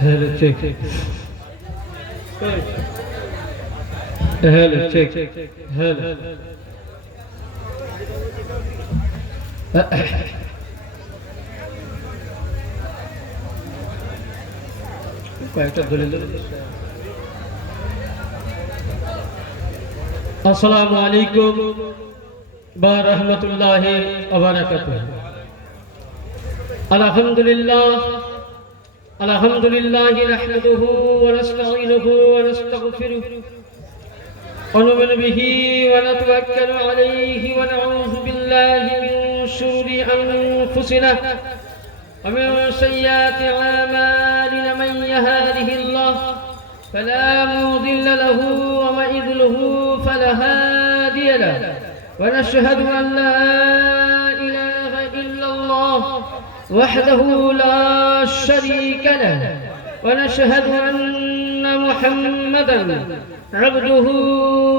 Hello, check. Hello, check. Hello. Assalamu alaikum wa rahmatullahi wa barakatuh. Alhamdulillah. الحمد لله نحمده ونستعينه ونستغفره ونؤمن به ونتوكل عليه ونعوذ بالله من شرور أنفسنا ومن سيئات أعمالنا من يهده الله فلا مضل له ومن يضلل فلا هادي له ونشهد أن لا إله إلا الله وحده لا شريك له ونشهد أن محمدا عبده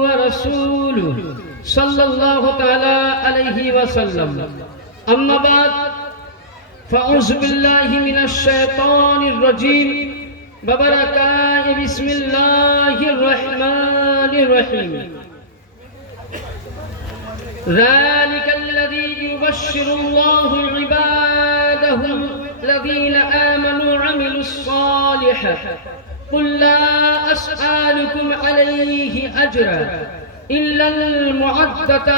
ورسوله صلى الله تعالى عليه وسلم أما بعد فأعوذ بالله من الشيطان الرجيم ببركاته بسم الله الرحمن الرحيم ذلك الذي يبشر الله عباده الذين آمنوا وعملوا الصالحات قل لا أسألكم عليه أجرا إلا المودة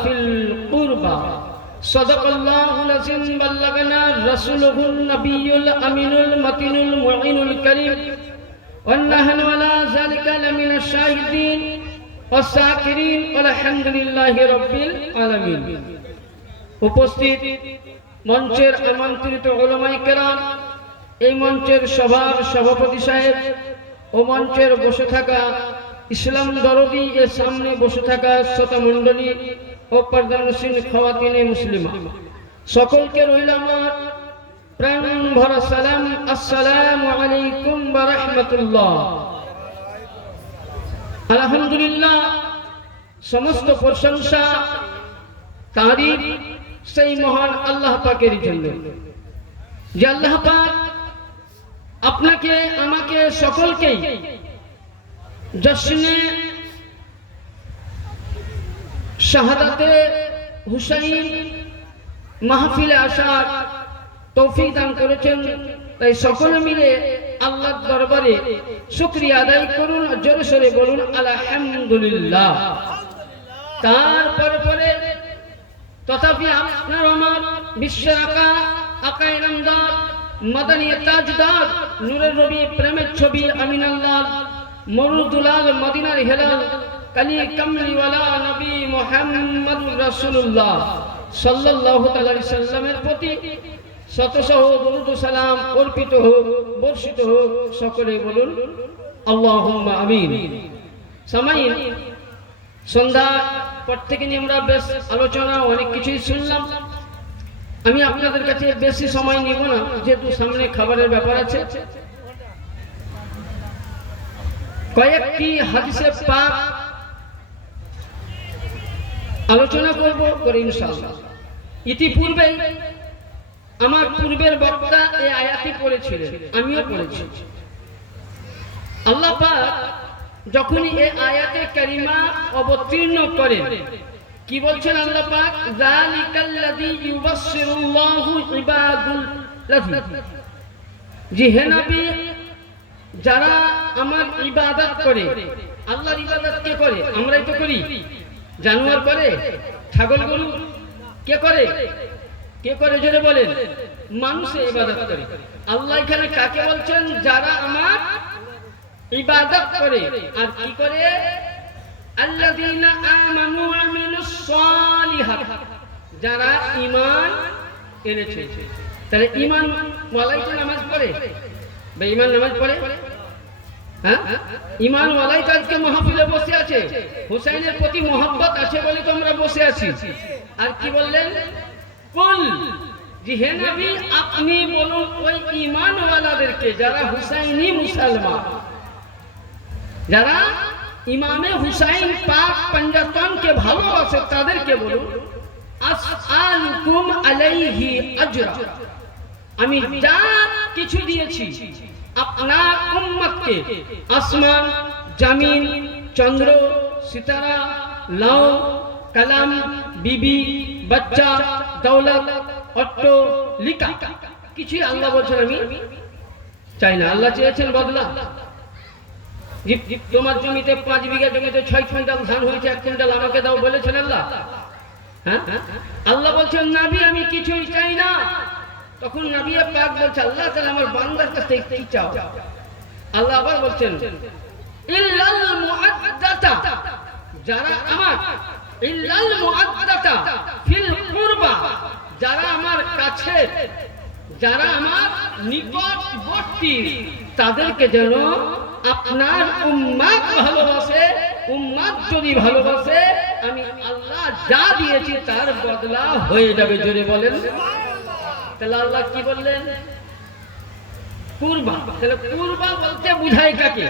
في القربى صدق الله العظيم بلغنا رسوله النبي الأمين المتين المعين الكريم ونحن على ذلك لمن الشاهدين والشاكرين والحمد لله رب العالمين. উপস্থিত মঞ্চের আমন্ত্রিত উলামায়ে কেরাম, এই মঞ্চের সভার সভাপতি সাহেব ও মঞ্চের বসে থাকা ইসলাম দরদি এর সামনে বসে থাকা শ্রোতা মণ্ডলী ও পর্দানশীল খাওয়াতিনে মুসলিমা, সকলকে রইল আমার প্রাণ ভরা সালাম। আসসালামু আলাইকুম ওয়া রাহমাতুল্লাহ। আলহামদুলিল্লাহ, সমস্ত প্রশংসা তারিফ সেই মহান আল্লাহ পাকের জন্য, যে আল্লাহ পাক আপনাকে আমাকে সকলকেই জশ্নে শাহাদাতে হুসাইন মাহফিলে আসার তৌফিক দান করেছেন। তাই সকলে মিলে আল্লাহর দরবারে শুকরিয়া আদায় করুন, জোরে সোরে বলুন আলহামদুলিল্লাহ। তারপরে তথাপি আপনার আমার বিশ্বের আকায়ে নামদার মাদানী তাজদার নূরের রবি প্রেমের ছবি আমিনাল্লাহ মরুদুলাল মদিনার হেলাল কালি কামলিওয়ালা নবী মুহাম্মদুর রাসূলুল্লাহ সাল্লাল্লাহু আলাইহি সাল্লামের প্রতি শত শত দরুদ ও সালাম অর্পিত হোক, বর্ষিত হোক। সকলে বলুন আল্লাহুম্মা আমিন। সামাইন, সন্ধ্যা পর থেকে নিয়ে আমরা বেশ আলোচনা অনেক কিছুই শুনলাম। আমি আপনাদের কাছে বেশি সময় নিব না, যেহেতু সামনে খাবারের ব্যাপার আছে। কয়েকটি হাদিসে পাক আলোচনা করব করে ইনশাআল্লাহ। ইতিপূর্বে আমার পূর্বের বক্তা এই আয়াতই পড়েছিলেন, আমিও পড়েছি। আল্লাহ পাক যখনই এই আয়াতে কারিমা অবতীর্ণ করেন, কি বলছেন আল্লাহ পাক? যালিকাল্লাযী ইউবাশশিরুল্লাহু ইবাদাল্লাযী, যে হে নবী, যারা আমার ইবাদত করে। আল্লাহর ইবাদত কে করে? আমরাই তো করি। জানোয়ার করে? ছাগল গরু কে করে? কে করে জোরে বলেন? মানুষে ইবাদত করে। আল্লাহ এখানে কাকে বলছেন? যারা আমার ইবাদত করে। আর কি করে? আল্লাযীনা আমানু ওয়া আমিলুস সালিহাত, যারা ঈমান এনেছে। তাহলে ঈমান ওয়ালাই তো নামাজ পড়ে, বেঈমান নামাজ পড়ে? হ্যাঁ, ইমানওয়ালাই তো আজকে মাহফিলে বসে আছে, হুসাইনের প্রতি মহব্বত আছে বলে তো আমরা বসে আছি। আর কি বললেন, কুল, যে হে নবী আপনি বলুন ওই ইমানওয়ালাদেরকে যারা হুসাইনি মুসলমান, যারা ইমামে হুসাইন পাক পঞ্জাতনকে ভালোবাসে তাদেরকে বলুন, আসআলুকুম আলাইহি আজরা, আমি যা কিছু দিয়েছি আপনার উম্মতকে, আসমান, জমিন, চন্দ্র, সিতারা, লাউ, কলম, বিবি, বাচ্চা, দৌলত, অট্টো, লিকা, কিছুই আল্লাহ বলছেন আমি চাই না। আল্লাহ চেয়েছেন বদলা। তোমার জমিতে 5 বিঘা জমিতে 6 কুইন্টাল ধান হয়েছে, 1 কুইন্টাল আমাকে দাও বলেছেন আল্লাহ? হ্যাঁ, আল্লাহ বলছেন নবী আমি কিছুই চাই না। তখন নবী পাক বলছে আল্লাহ তাআলা আমার বান্দার কাছে কি চাও? আল্লাহ আবার বলছেন ইল্লাল মুআদ্দাতা, যারা আমার, ইল্লাল মুআদ্দাতা ফিল কুরবা, যারা আমার কাছে, যারা আমার নিকটবর্তী, তাদেরকে যেন আপনার উম্মত ভালোবাসে। উম্মত যদি ভালোবাসে আমি আল্লাহ যা দিয়েছি তার বদলা হয়ে যাবে। জোরে বলেন। তাহলে আল্লাহ কি বললেন? কুরবা। তাহলে কুরবা বলতে বুঝায় কাকে?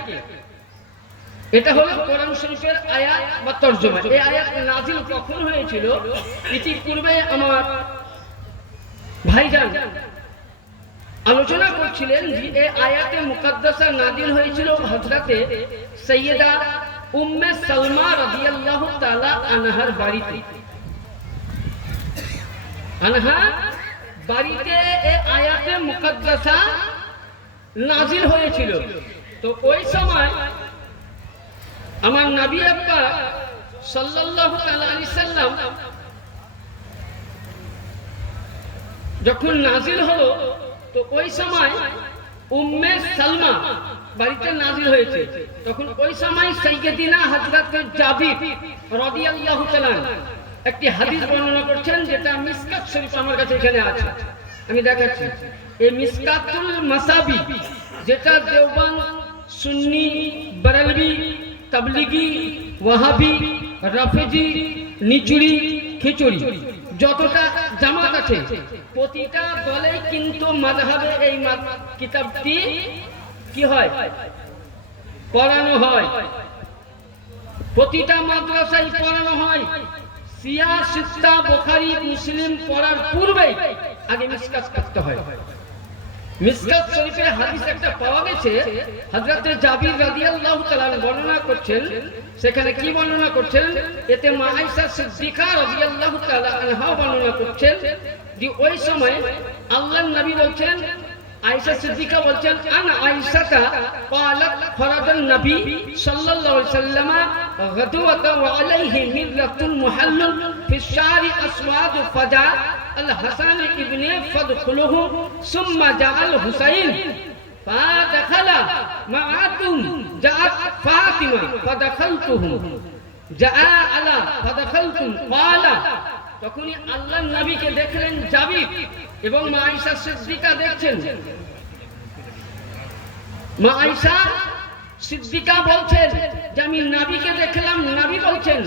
এটা হলো কোরআন শরীফের আয়াত বা তরজমা। এই আয়াত নাজিল কখন হয়েছিল? ইতিপূর্বে আমার ভাইজান আলোচনা করছিলেন যে এই আয়াতে মুকদ্দাসা নাজিল হয়েছিল হযরতে সাইয়্যিদা উম্মে সালমা রাদিয়াল্লাহু তাআলা আনহার বাড়িতে। আনহা বাড়িতে এই আয়াতে মুকদ্দাসা নাজিল হয়েছিল। তো ওই সময় আমার নবী পাক সাল্লাল্লাহু আলাইহি সাল্লাম যখন নাজিল হলো, তো ওই সময় উম্মে সালমা বাড়িতে নাজিল হয়েছে। তখন ওই সময় সাইয়্যিদিনা হযরত জাবির রাদিয়াল্লাহু তাআলা একটি হাদিস বর্ণনা করছেন, যেটা মিসকাত শরীফ আমার কাছে এখানে আছে, আমি দেখাচ্ছি। এই মিসকাতুল মাসাবি, যেটা দেওবন্দ, সুন্নি, বরেলভি, তাবলিগি, ওয়াহাবি, রাফেজি, নিচুরি, খিচুড়ি, যতটা জামাত আছে প্রতিটা দলে কিন্তু মাযহাবে এই কিতাবটি কি হয়? পড়ানো হয়। প্রতিটা মাদ্রাসায় পড়ানো হয়। সিয়া, সিত্তা, বুখারী, মুসলিম পড়ার পূর্বে আগে মিসকাত করতে হয়। মিসকাত শরীফে হাদিস একটা পাওয়া গেছে, হযরত জাবির রাদিয়াল্লাহু তাআলা বর্ণনা করছেন। সেখানে কি বর্ণনা করছেন? এতে মা আয়েশা সিদ্দিকা রাদিয়াল্লাহু তাআলা আনহা বর্ণনা করছেন যে ওই সময় আল্লাহর নবী বলছেন, আয়েশা সিদ্দিকা বলছেন, আন আয়েশাতা ক্বালাত ফরাদান নবী সাল্লাল্লাহু আলাইহি ওয়াসাল্লাম গাদওয়াতা ওয়া আলাইহি মিররাতুন মুহাল্লাল ফি শারি আসওয়াদ ফাজা আল হাসান ইবনে ফাদখুলুহু সুম্মা জাআল হুসাইন ফাদাখালা মাআতুম জাআত ফাতিমা ফাদাখালতুহু জাআ আলা ফাদাখালতুম ক্বালা। তখনই আল্লাহর নবীকে দেখলেন জাবির এবং মা আয়েশা সিদ্দিকা দেখছেন। মা আয়েশা সিদ্দিকা বলছেন যে আমি নবীকে দেখলাম। নবী বলছেন,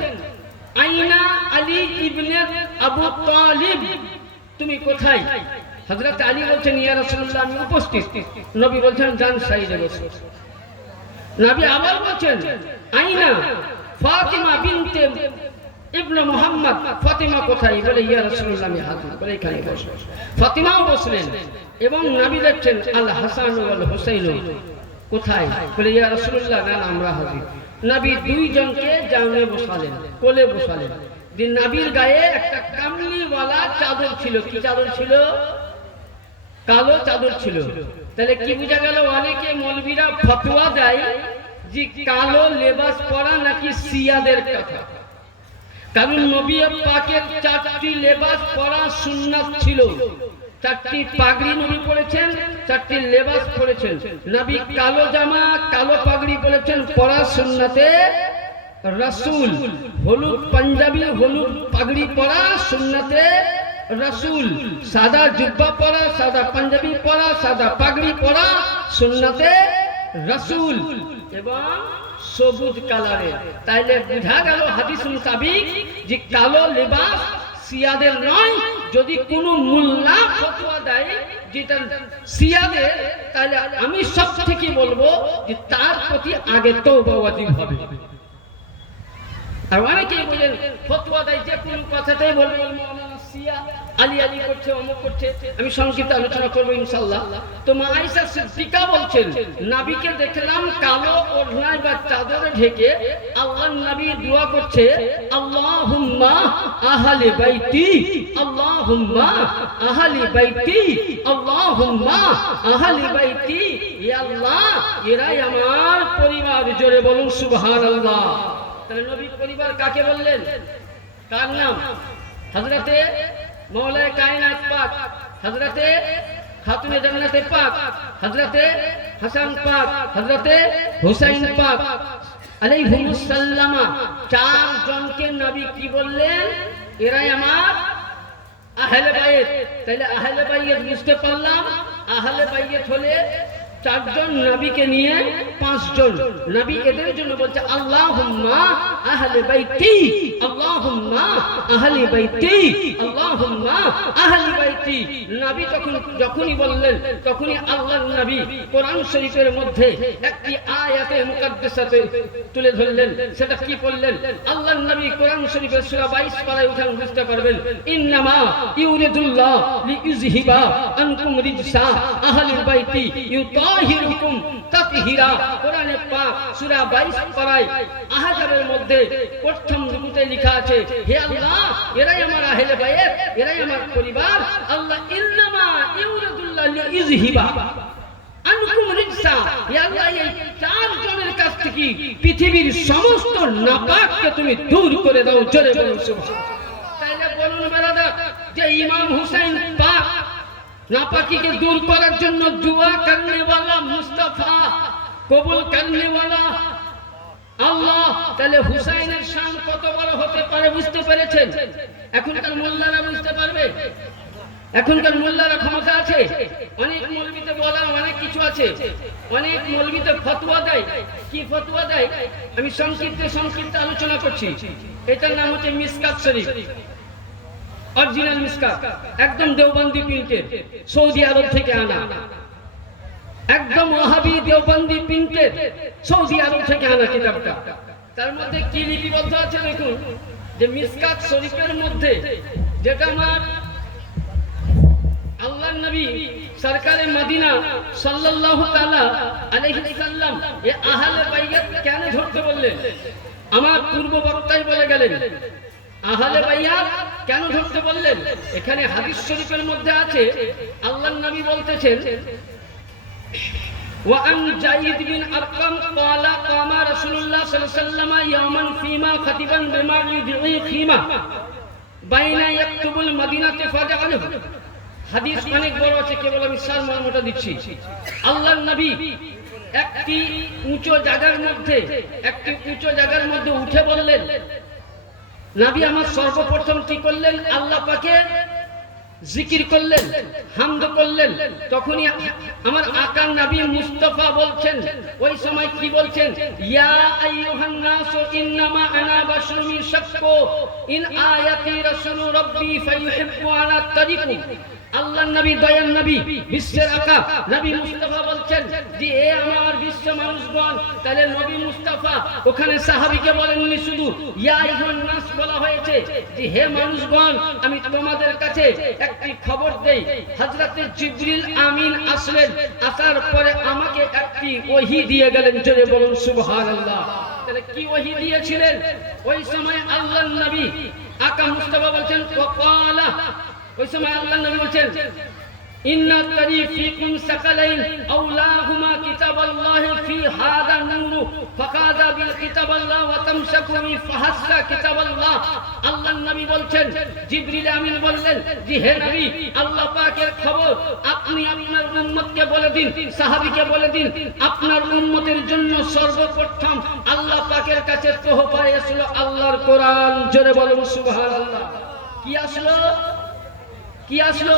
আইনা আলী ইবনে আবু তালিব, তুমি কোথায়? হযরত আলী বলছেন, ইয়া রাসূলুল্লাহ আমি উপস্থিত। নবী বলছেন, যান সাইডে বসুন। নবী আবার বলছেন, আইনা ফাতিমা বিনতে ইবনে মুহাম্মদ, ফাতিমা কোথায়? বলে, ইয়া রাসূলুল্লাহ আমি হাজির। বলে, এখানে বসো। ফাতিমাও বসলেন এবং নবী দেখছেন আল হাসান ওয়াল হুসাইন কোথায়? বলে, ইয়া রাসূলুল্লাহ না আমরা হাজির। নবী দুইজনকে জামে বসালেন, কোলে বসালেন। যে নবীর গায়ে একটা কামলিওয়ালা চাদর ছিল। কি চাদর ছিল? কালো চাদর ছিল। তাহলে কি বোঝা গেল? অনেকে মৌলবীরা ফতোয়া দেয় যে কালো লেবাস পরা নাকি শিয়াদের কথা। কারণ নবী পাকের 4টি লেবাস পরা সুন্নাত ছিল। 4টি পাগড়ি নবী পরেছেন, 4টি লেবাস পরেছেন। নবী কালো জামা, কালো পাগড়ি পরেছেন, পরা সুন্নাতে রাসূল। হলুদ পাঞ্জাবি, হলুদ পাগড়ি পরা সুন্নাতে রাসূল। সাদা জুব্বা পরা, সাদা পাঞ্জাবি পরা, সাদা পাগড়ি পরা সুন্নাতে রাসূল এবং সবুজ কালারের। তাইলে বোঝা গেল হাদিস মুতাবিক যে কালো লেবাস শিয়াদের নয়। যদি কোনো মোল্লা ফতোয়া দেয় যেটা শিয়াদের, তাহলে আমি সব থেকে বলবো যে তার প্রতি আগে তওবা ওয়াজিব হবে। আর অনেকেই বলেন ফতোয়া দেয় যে কোনো কথাটাই বলবে মাওলানা শিয়া আলী আলী করছে, অমুক করছে। আমি সংক্ষিপ্ত আলোচনা করবো ইনশাআল্লাহ। তো মা আয়েশা সিদ্দিকা বলছেন, নবীকে দেখলাম কালো ওড়নায় বা চাদরে ঢেকে আল্লাহর নবী দোয়া করছে, আল্লাহুম্মা আহলি বাইতি, আল্লাহুম্মা আহলি বাইতি, আল্লাহুম্মা আহলি বাইতি। ইয়া আল্লাহ, এরাই আমার পরিবার। জোরে বলুন সুবহানাল্লাহ। তাহলে নবী পরিবার কাকে বললেন? কার নাম? হযরতে মওলায়ে কায়নাত পাক, হযরতে খাতুনে জান্নাতে পাক, হযরতে হাসান পাক, হযরতে হুসাইন পাক আলাইহিমুস সালামা। চার জনকে নবী কি বললেন? এরাই আমার আহলে বাইত। তাহলে আহলে বাইত বুঝতে পারলাম, আহলে বাইত হলে চারজন, নবীকে নিয়ে পাঁচজন। নবী এদের জন্য বলছে আল্লাহুম্মা আহলে বাইতি, আল্লাহুম্মা আহলে বাইতি, আল্লাহুম্মা আহলে বাইতি। নবী যখনই বললেন তখনই আল্লাহর নবী কোরআন শরীফের মধ্যে একটি আয়াতে মুকাদ্দাসাতে তুলে ধরলেন। সেটা কি বললেন? আল্লাহর নবী কোরআন শরীফের সূরা 22 পারায় উঠান বুঝতে পারবেন, ইন্নামা ইউরিদুল্লাহ লিইউযহিবা আনকুম রিজসা আহলিল বাইতি তাহিরুকুম তাতহিরা। কোরআনে পাক সূরা 22 পারায় আহজাবের মধ্যে প্রথম রুকুতে লেখা আছে, হে আল্লাহ, এরাই আমার আহলে বাইত, এরাই আমার পরিবার। আল্লাহ ইন্নামা ইউরিদুল্লাহ লিইউযহিবা আনকুম রিজসা, হে আল্লাহ, এই চার জনের কাছ থেকে পৃথিবীর সমস্ত নাপাককে তুমি দূর করে দাও। জোরে বলুন সুবহানাল্লাহ। তাইলে বলুন বারাদা, যে ইমাম হুসাইন পাক नापाकी के दूर করার জন্য दुआ करने वाला मुस्तफा, कबूल करने वाला আল্লাহ। তাহলে হুসাইনের শান কত বড় হতে পারে বুঝতে পেরেছেন? এখনকার মোল্লারা বুঝতে পারবে? এখনকার মোল্লারা ক্ষমতা আছে? অনেক মৌলবীতে বলা অনেক কিছু আছে, অনেক মৌলবীতে ফতোয়া দেয়। কি ফতোয়া দেয়? আমি সংক্ষিপ্ত আলোচনা করছি। এটার নাম হচ্ছে মিসকাত শরীফ, অরিজিনাল মিসকাত, একদম দেওবন্দি প্রিন্টেড, সৌদি আরব থেকে আনা, একদম ওয়াহাবি দেওবন্দি প্রিন্টেড, সৌদি আরব থেকে আনা কিতাবটা। তার মধ্যে কি লিপিবদ্ধ আছে দেখুন, যে মিসকাত শরীফের মধ্যে যেটা আমার আল্লাহর নবী সরকারে মদিনা সাল্লাল্লাহু তাআলা আলাইহি সাল্লাম এ আহলে বাইত কেন ধরতে বললেন? আমার পূর্ব বক্তাই বলে গেলেন আহলে বাইত কেন ধরতে বললেন। এখানে হাদিস শরীফের মধ্যে আছে, আল্লাহর নবী বলতেছেন, ওয়া আন জাইদ বিন আরকাম ক্বালা কামা রাসূলুল্লাহ সাল্লাল্লাহু আলাইহি ওয়াসাল্লাম ইয়াওমান ফিমা খাতিবান বিমা ইউদি খিমা বাইনা ইয়াকতুবুল মদিনাতে ফাজআলহু। হাদিস অনেক বড় আছে, কেবল আমি সারমর্মটা দিচ্ছি। আল্লাহর নবী একটি উঁচু জায়গার মধ্যে উঠে বললেন, নবী আমার সর্বপ্রথম কি করলেন? আল্লাহ পাকে জিকির করলেন, হামদ করলেন। তখনই আমার আকা নবী মুস্তাফা বলছেন, ওই সময় কি বলছেন? ইয়া আইয়ুহান নাসু ইন্নামা আনা বাশরুম শাক্কু ইন আয়াতি রাসূল রাব্বি ফায়ুহিব্বু আলা তারিকু। আল্লাহর নবী, দয়ার নবী, বিশ্বের আকা নবী মুস্তাফা বলছেন যে এ আমার বিশ্ব মানুষগণ। তাহলে নবী মুস্তাফা ওখানে সাহাবীকে বলেননি, শুধু ইয়া আইয়ুহান নাস বলা হয়েছে যে হে মানুষগণ, আমি তোমাদের কাছে একটি খবর দেই। হযরতে জিবরিল আমিন আসলেন, আসার পরে আমাকে একটি ওহী দিয়ে গেলেন। জোরে বলুন সুবহানাল্লাহ। তাহলে কি ওহী দিয়েছিলেন? ওই সময় আল্লাহর নবী আকা মুস্তাফা বলছেন, ওয়াকালা, ওই সময় আল্লাহর নবী বলেন, ইন্না তারিফিকুম সাকালাইন আওলাহুমা কিতাবাল্লাহি ফি হাদা নূরু ফাকাদা বিল কিতাবাল্লাহ ওয়া তামসাকু ফাহাসা কিতাবাল্লাহ। আল্লাহর নবী বলছেন, জিবরিল আমিন বললেন যে হে নবী, আল্লাহ পাকের খবর আপনি আপনার উম্মতকে বলে দিন, সাহাবীকে বলে দিন, আপনার উম্মতের জন্য সর্বপ্রথম আল্লাহ পাকের কাছে তোহফায় আসলো আল্লাহর কোরআন। জোরে বলুন সুবহানাল্লাহ। কি আসলো?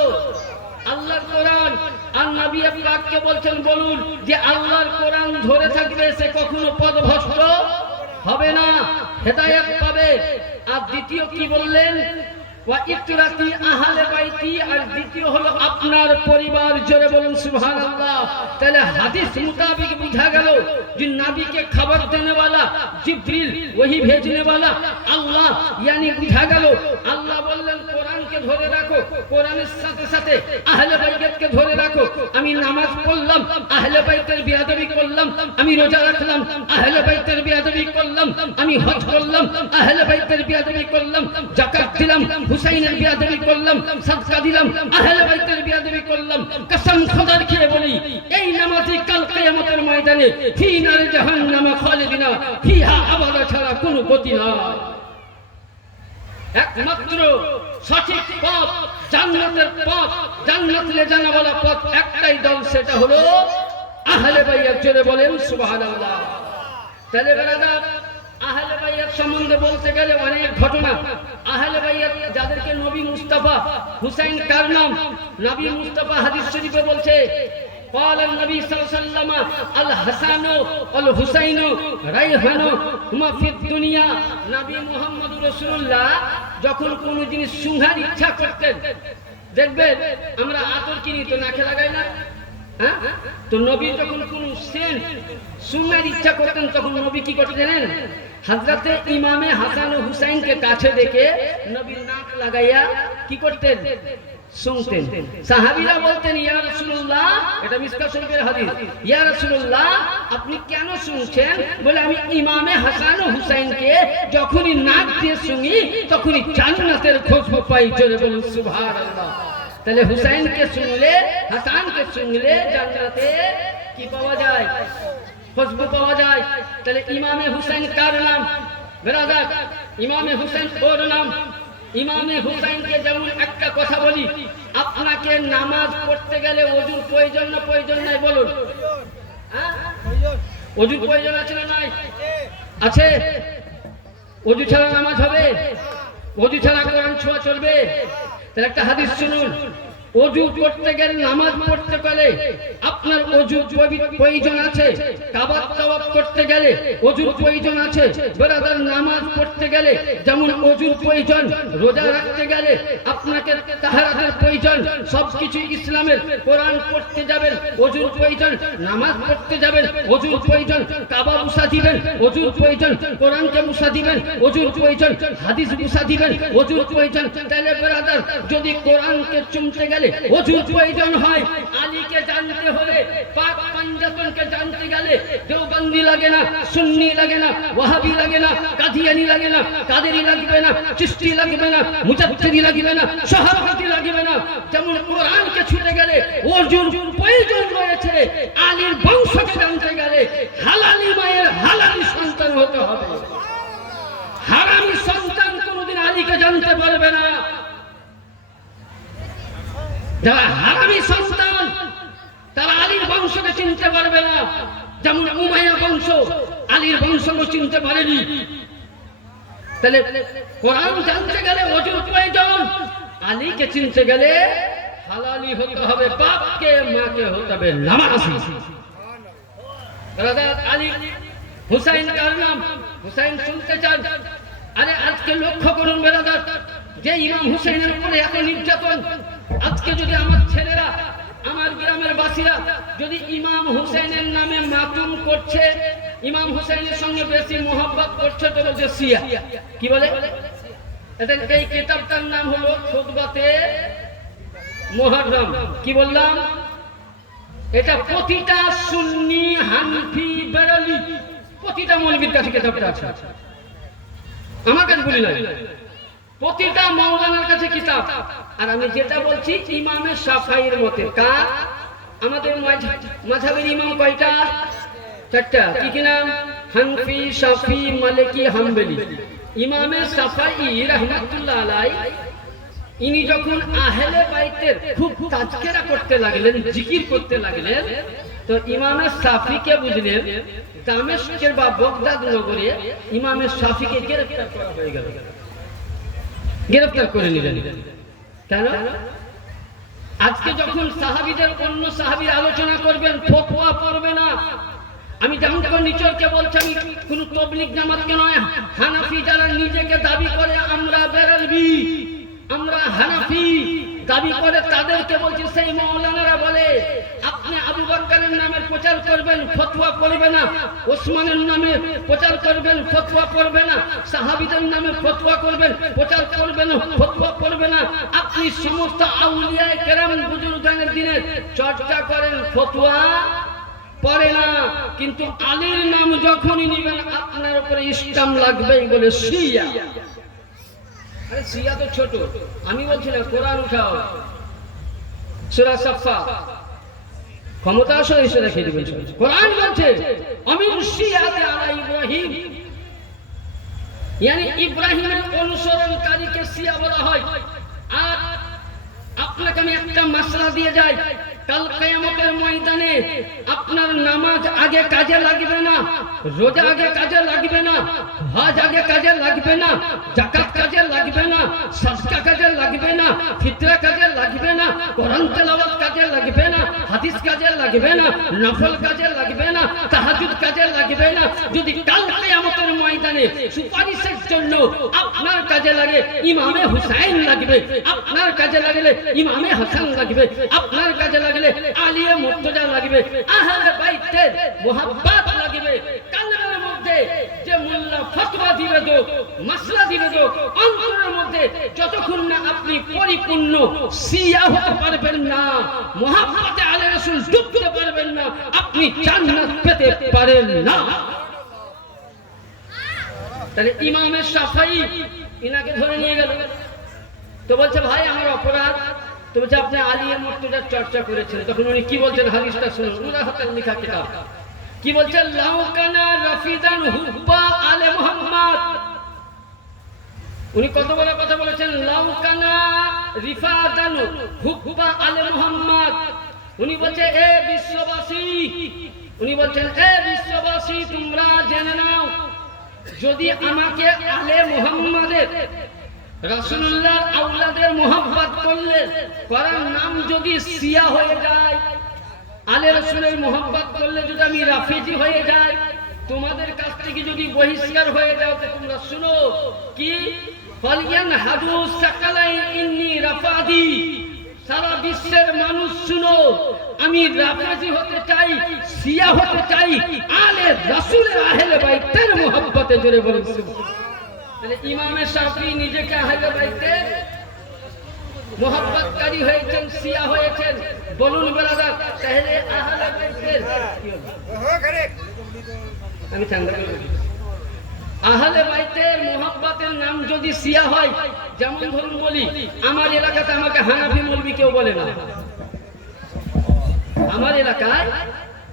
আল্লাহর কোরআন। আর নবী পাককে বলছেন বলুন যে আল্লাহর কোরআন ধরে থাকবে সে কখনো পথভ্রষ্ট হবে না, হেদায়েত পাবে। আর দ্বিতীয় কি বললেন? ওয়া ইতরাতি আহলে বাইতি, আর দ্বিতীয় হলো আপনার পরিবার। জোরে বলুন সুবহানাল্লাহ। তাহলে হাদিস মুতাবিক বুঝা গেল যে নবীকে খবর দেনে वाला জিবরিল, ওহী भेजने वाला আল্লাহ। यानी বুঝা গেল আল্লাহ বললেন কোরআনকে ধরে রাখো, কোরআনের সাথে সাথে আহলে বাইতকে ধরে রাখো। আমি নামাজ পড়লাম, আহলে বাইতের বিয়াদবি করলাম। আমি রোজা রাখলাম, আহলে বাইতের বিয়াদবি করলাম। আমি হজ করলাম, আহলে বাইতের বিয়াদবি করলাম। যাকাত দিলাম, হুসাইনের বিয়াদবি করলাম। সাদকা দিলাম, আহলে বাইতের বিয়াদবি করলাম। কসম খোদার খেয়ে বলি এই নামাজি কাল কিয়ামতের ময়দানে ফি নার জাহান্নাম খালিদিনা ফিহা আবাদা ছাড়া কোনো গতি নাই। একমাত্র সঠিক পথ, জান্নাতের পথ, জান্নাত লে জানা वाला পথ একটাই দল, সেটা হলো আহলে বাইত। জোরে বলেন সুবহানাল্লাহ। তাহলে ব্রাদার আহলে বাইত সম্বন্ধে বলতে গেলে অনেক ঘটনা। আহলে বাইত যাদেরকে নবী মুস্তাফা, হুসাইন কার নাম? নবী মুস্তাফা হাদিস শরীফে বলছে قال النبي صلى الله عليه وسلم الحسن والحسين রাইহান হুমা ফি দুনিয়া। নবী মুহাম্মদ রাসূলুল্লাহ যখন কোন জিনিস সুঙ্ঘার ইচ্ছা করতেন, দেখবেন আমরা আতর কিনি তো নাকে লাগাই না, হ্যাঁ? তো নবী যখন কোন সেন্ট সুঙ্ঘার ইচ্ছা করতেন তখন নবী কি করতেন জানেন? হযরতে ইমামে হাসান ও হুসাইনকে কাছে দেখে নবী নাক লাগাইয়া কি করতেন? শুনতেন। সাহাবীরা বলতেন ইয়া রাসূলুল্লাহ, এটা মিশকাত শরীফের হাদিস, ইয়া রাসূলুল্লাহ আপনি কেন শুনছেন? বলে আমি ইমামে হাসান ও হুসাইনকে যখনই নাক দিয়ে শুনি তখনই জান্নাতের খুশবু পাই। জোরে বলুন সুবহানাল্লাহ। তাহলে হুসাইনকে শুনলে, হাসানকে শুনলে জান্নাতে কি পাওয়া যায়? খুশবু পাওয়া যায়। তাহলে ইমামে হুসাইন কার নাম? ব্রাদার ইমামে হুসাইন ওর নাম। ইমামে হুসাইনকে যেমন একটা কথা বলি, আপনাকে নামাজ পড়তে গেলে ওযুর প্রয়োজন না প্রয়োজন নাই? বলুন, হ্যাঁ? ওযুর প্রয়োজন আছে না নাই? আছে। ওযু ছাড়া নামাজ হবে? ওযু ছাড়া কোরআন ছোঁয়া চলবে? তাহলে একটা হাদিস শুনুন, ওযু করতে গেলে, নামাজ পড়তে গেলে আপনার ওযুর প্রয়োজন আছে। কাবা তাওয়াফ করতে গেলে ওযুর প্রয়োজন আছে। ব্রাদার নামাজ পড়তে গেলে যেমন ওযুর প্রয়োজন, রোজা রাখতে গেলে আপনাকে তাহারাতের প্রয়োজন। সবকিছু ইসলামের। কোরআন পড়তে যাবেন ওযুর প্রয়োজন, নামাজ পড়তে যাবেন ওযুর প্রয়োজন, কাবা মুসা দিবেন ওযুর প্রয়োজন, কোরআনকে মুসা দিবেন ওযুর প্রয়োজন, হাদিস মুসা দিবেন ওযুর প্রয়োজন। তাহলে ব্রাদার যদি কোরআনকে চুমতে গেলে ওযুর প্রয়োজন হয়, আলীকে জানতে হলে, পাক পাঞ্জাতনকে জানতে গেলে দেওবন্দি লাগে না, সুন্নি লাগে না, ওয়াহাবি লাগে না, কাদিয়ানি লাগে না, কাদেরি লাগবে না, চিশতি লাগবে না, মুজাদ্দিদি লাগবে না, শাহাবাতি লাগবে না। যেমন কোরআনকে ছুঁতে গেলে ওযুর প্রয়োজন রয়েছে, আলীর বংশকে জানতে গেলে হালালি মায়ের হালালি সন্তান হতে হবে। হারামি সন্তান কোনোদিন আলীকে জানতে পারবে না। যারা হারামি সন্তান তারা আলীর বংশকে চিনতে পারবে না। যেমন উমাইয়া বংশ আলীর বংশকে চিনতে পারেনি। তাহলে কোরআন জানতে গেলে ওযুর প্রয়োজন, আলীকে চিনতে গেলে হালালি হতে হবে, বাপকে মাকে হতে হবে নামাজি। ব্রাদার আলী হুসাইন কার নাম? হুসাইন শুনতে চান? আরে আজকে লক্ষ্য করুন ব্রাদার, যে ইমাম হুসাইনের উপরে এত নির্যাতন, আজকে যদি আমার ছেলেরা, আমার গ্রামের বাসীরা যদি ইমাম হুসাইনের নামে মাতুম করছে, ইমাম হুসাইনের সঙ্গে বেশি মোহাব্বত করছে, তো বলছে শিয়া। কি বলে? এই কিতাবটার নাম হলো খুতবাতে মুহররম। কি বললাম? এটা প্রতিটা সুন্নি, হানফি, বেরেলি, প্রতিটা মৌলবীর কাছে কিতাবটা আছে। আমার কাছে বলি নাই, প্রতিটা মাওলানার কাছে কিতাব। আর আমি যেটা বলছি ইমামে শাফাঈর মতে। কার? আমাদের মাযহাবের ইমাম কয়টা? চারটা। কি কি নাম? হানফি, শাফি, মালিকি, হাম্বলি। ইমামে শাফাঈ রাহমাতুল্লাহ আলাইহি ইনি যখন আহলে বাইতের খুব তাজকিরা করতে লাগলেন, জিকির করতে লাগলেন, তো ইমামে শাফিকে বুঝলেন দামেস্কের বা বাগদাদ নগরে ইমামে শাফিকে গ্রেফতার করা হয়ে গেল। গ্রেফতার করে নিলেন। কেন? আজকে যখন সাহাবীদের অন্য সাহাবীর আলোচনা করবেন, ফতোয়া পড়বে না। আমি জাহাঙ্গীর নিচরকে বলছি, আমি কোন তাবলীগ জামাতকে নয়, হানাফি যারা নিজেকে দাবি করে আমরা বেরেলভি, আমরা হানাফি দাবি করে, তাদেরকে বলছি, সেই মাওলানারা বলে আপনি আবু বকরের নামে প্রচার করবেন, ফতোয়া পড়বে না, ওসমানের নামে প্রচার করবেন, ফতোয়া পড়বে না, সাহাবীদের নামে ফতোয়া করবেন, প্রচার করবেন, ফতোয়া পড়বে না। আপনি সমস্ত আউলিয়ায়ে কেরাম বুজুর্গানের দিনের চর্চা করেন, ফতোয়া পড়ে না, কিন্তু আলীর নাম যখনই নেবেন আপনার উপরে ইসলাম লাগবেই বলে শিয়া। আরে শিয়া তো ছোট, আমি বলছি না, কোরআন উঠাও, সূরা সাফা, ক্ষমতা আসলে এসে রেখে দিবেন। কোরআন বলছে আমিন শিয়াতে আলা ইব্রাহিম, মানে ইব্রাহিমের অনুসরণকারীকে শিয়া বলা হয়। আর আপনাকে আমি একটা মাসলা দিয়ে যাই, কাল কিয়ামতের ময়দানে আপনার নামাজ আগে কাজে লাগবে না, রোজা আগে কাজে লাগবে না, হজ আগে কাজে লাগবে না, যাকাত কাজে লাগবে না, সাদকা কাজে লাগবে না, ফিতরা কাজে লাগবে না, কোরআন তেলাওয়াত কাজে লাগবে না, হাদিস কাজে লাগবে না, নফল কাজে লাগবে না, তাহাজ্জুদ কাজে লাগবে না। যদি কাল কিয়ামতের ময়দানে সুপারিশের জন্য আপনার কাজে লাগে ইমামে হুসাইন লাগবে, আপনার কাজে লাগলে ইমামে হাসান লাগবে, আপনার কাজে লাগলে আলিয়ে মুর্তজা লাগবে, আহলে বাইতের মুহাব্বত লাগবে। কালবের মধ্যে যে মোল্লা ফতোয়া দিবে তো, মাসলা দিবে তো, অন্তরের মধ্যে যতক্ষণ না আপনি পরিপূর্ণ শিয়া হতে পারবেন না, মুহাব্বতে আলে রাসূল ঢুকতে পারবেন না, আপনি জান্নাত পেতে পারেন না। তাহলে ইমামে শাফাঈ ইনাকে ধরে নিয়ে গেল, তো বলছে ভাই আমার অপরাধ, তো বলছে আপনি আলিয়ে মুর্তজার চর্চা করেছেন। তখন উনি কি বলছেন হাদিসটা শুনুন, উনার হাতে লেখা কিতাব কি বলছে, লাউ কানা রাফিদান হুব্বা আলে মুহাম্মদ। উনি কত বড় কথা বলেছেন, লাউ কানা রিফাদান হুব্বা আলে মুহাম্মদ। উনি বলছে এ বিশ্ববাসী, উনি বলছেন এ বিশ্ববাসী তোমরা জেনে নাও, যদি আমাকে আলে মুহাম্মাদের রাসূলুল্লাহ আওলাদের মোহাব্বত করলে করার নাম যদি শিয়া হয়ে যায়, আলে রাসূলের মোহাব্বত করলে যদি আমি রাফিজি হয়ে যাই, তোমাদের কাছ থেকে যদি বহিষ্কার হয়ে যাও, তো তোমরা শুনো কি ফালিয়ান হাদু সাকালাই ইন্নী রাফাদি, সারা বিশ্বের মানুষ শুনো, আমি রাফিজি হতে চাই, শিয়া হতে চাই, আলে রাসূলের আহলে বাইতের মোহাব্বতে জোরে বলুন সুবহানাল্লাহ। ইমামে শাফি নিজেকে আহলে বাইতের মোহাব্বতকারী হয়েছেন, শিয়া হয়েছেন, বলুন ব্রাদার, তাহলে আহলে বাইতের আমি ঠান্ডা করে আহলে বাইতের মোহাব্বতের নাম যদি শিয়া হয়, যেমন ধরুন বলি আমার এলাকাতে আমাকে হানাফি মৌলবি কেউ বলে না, আমার এলাকায়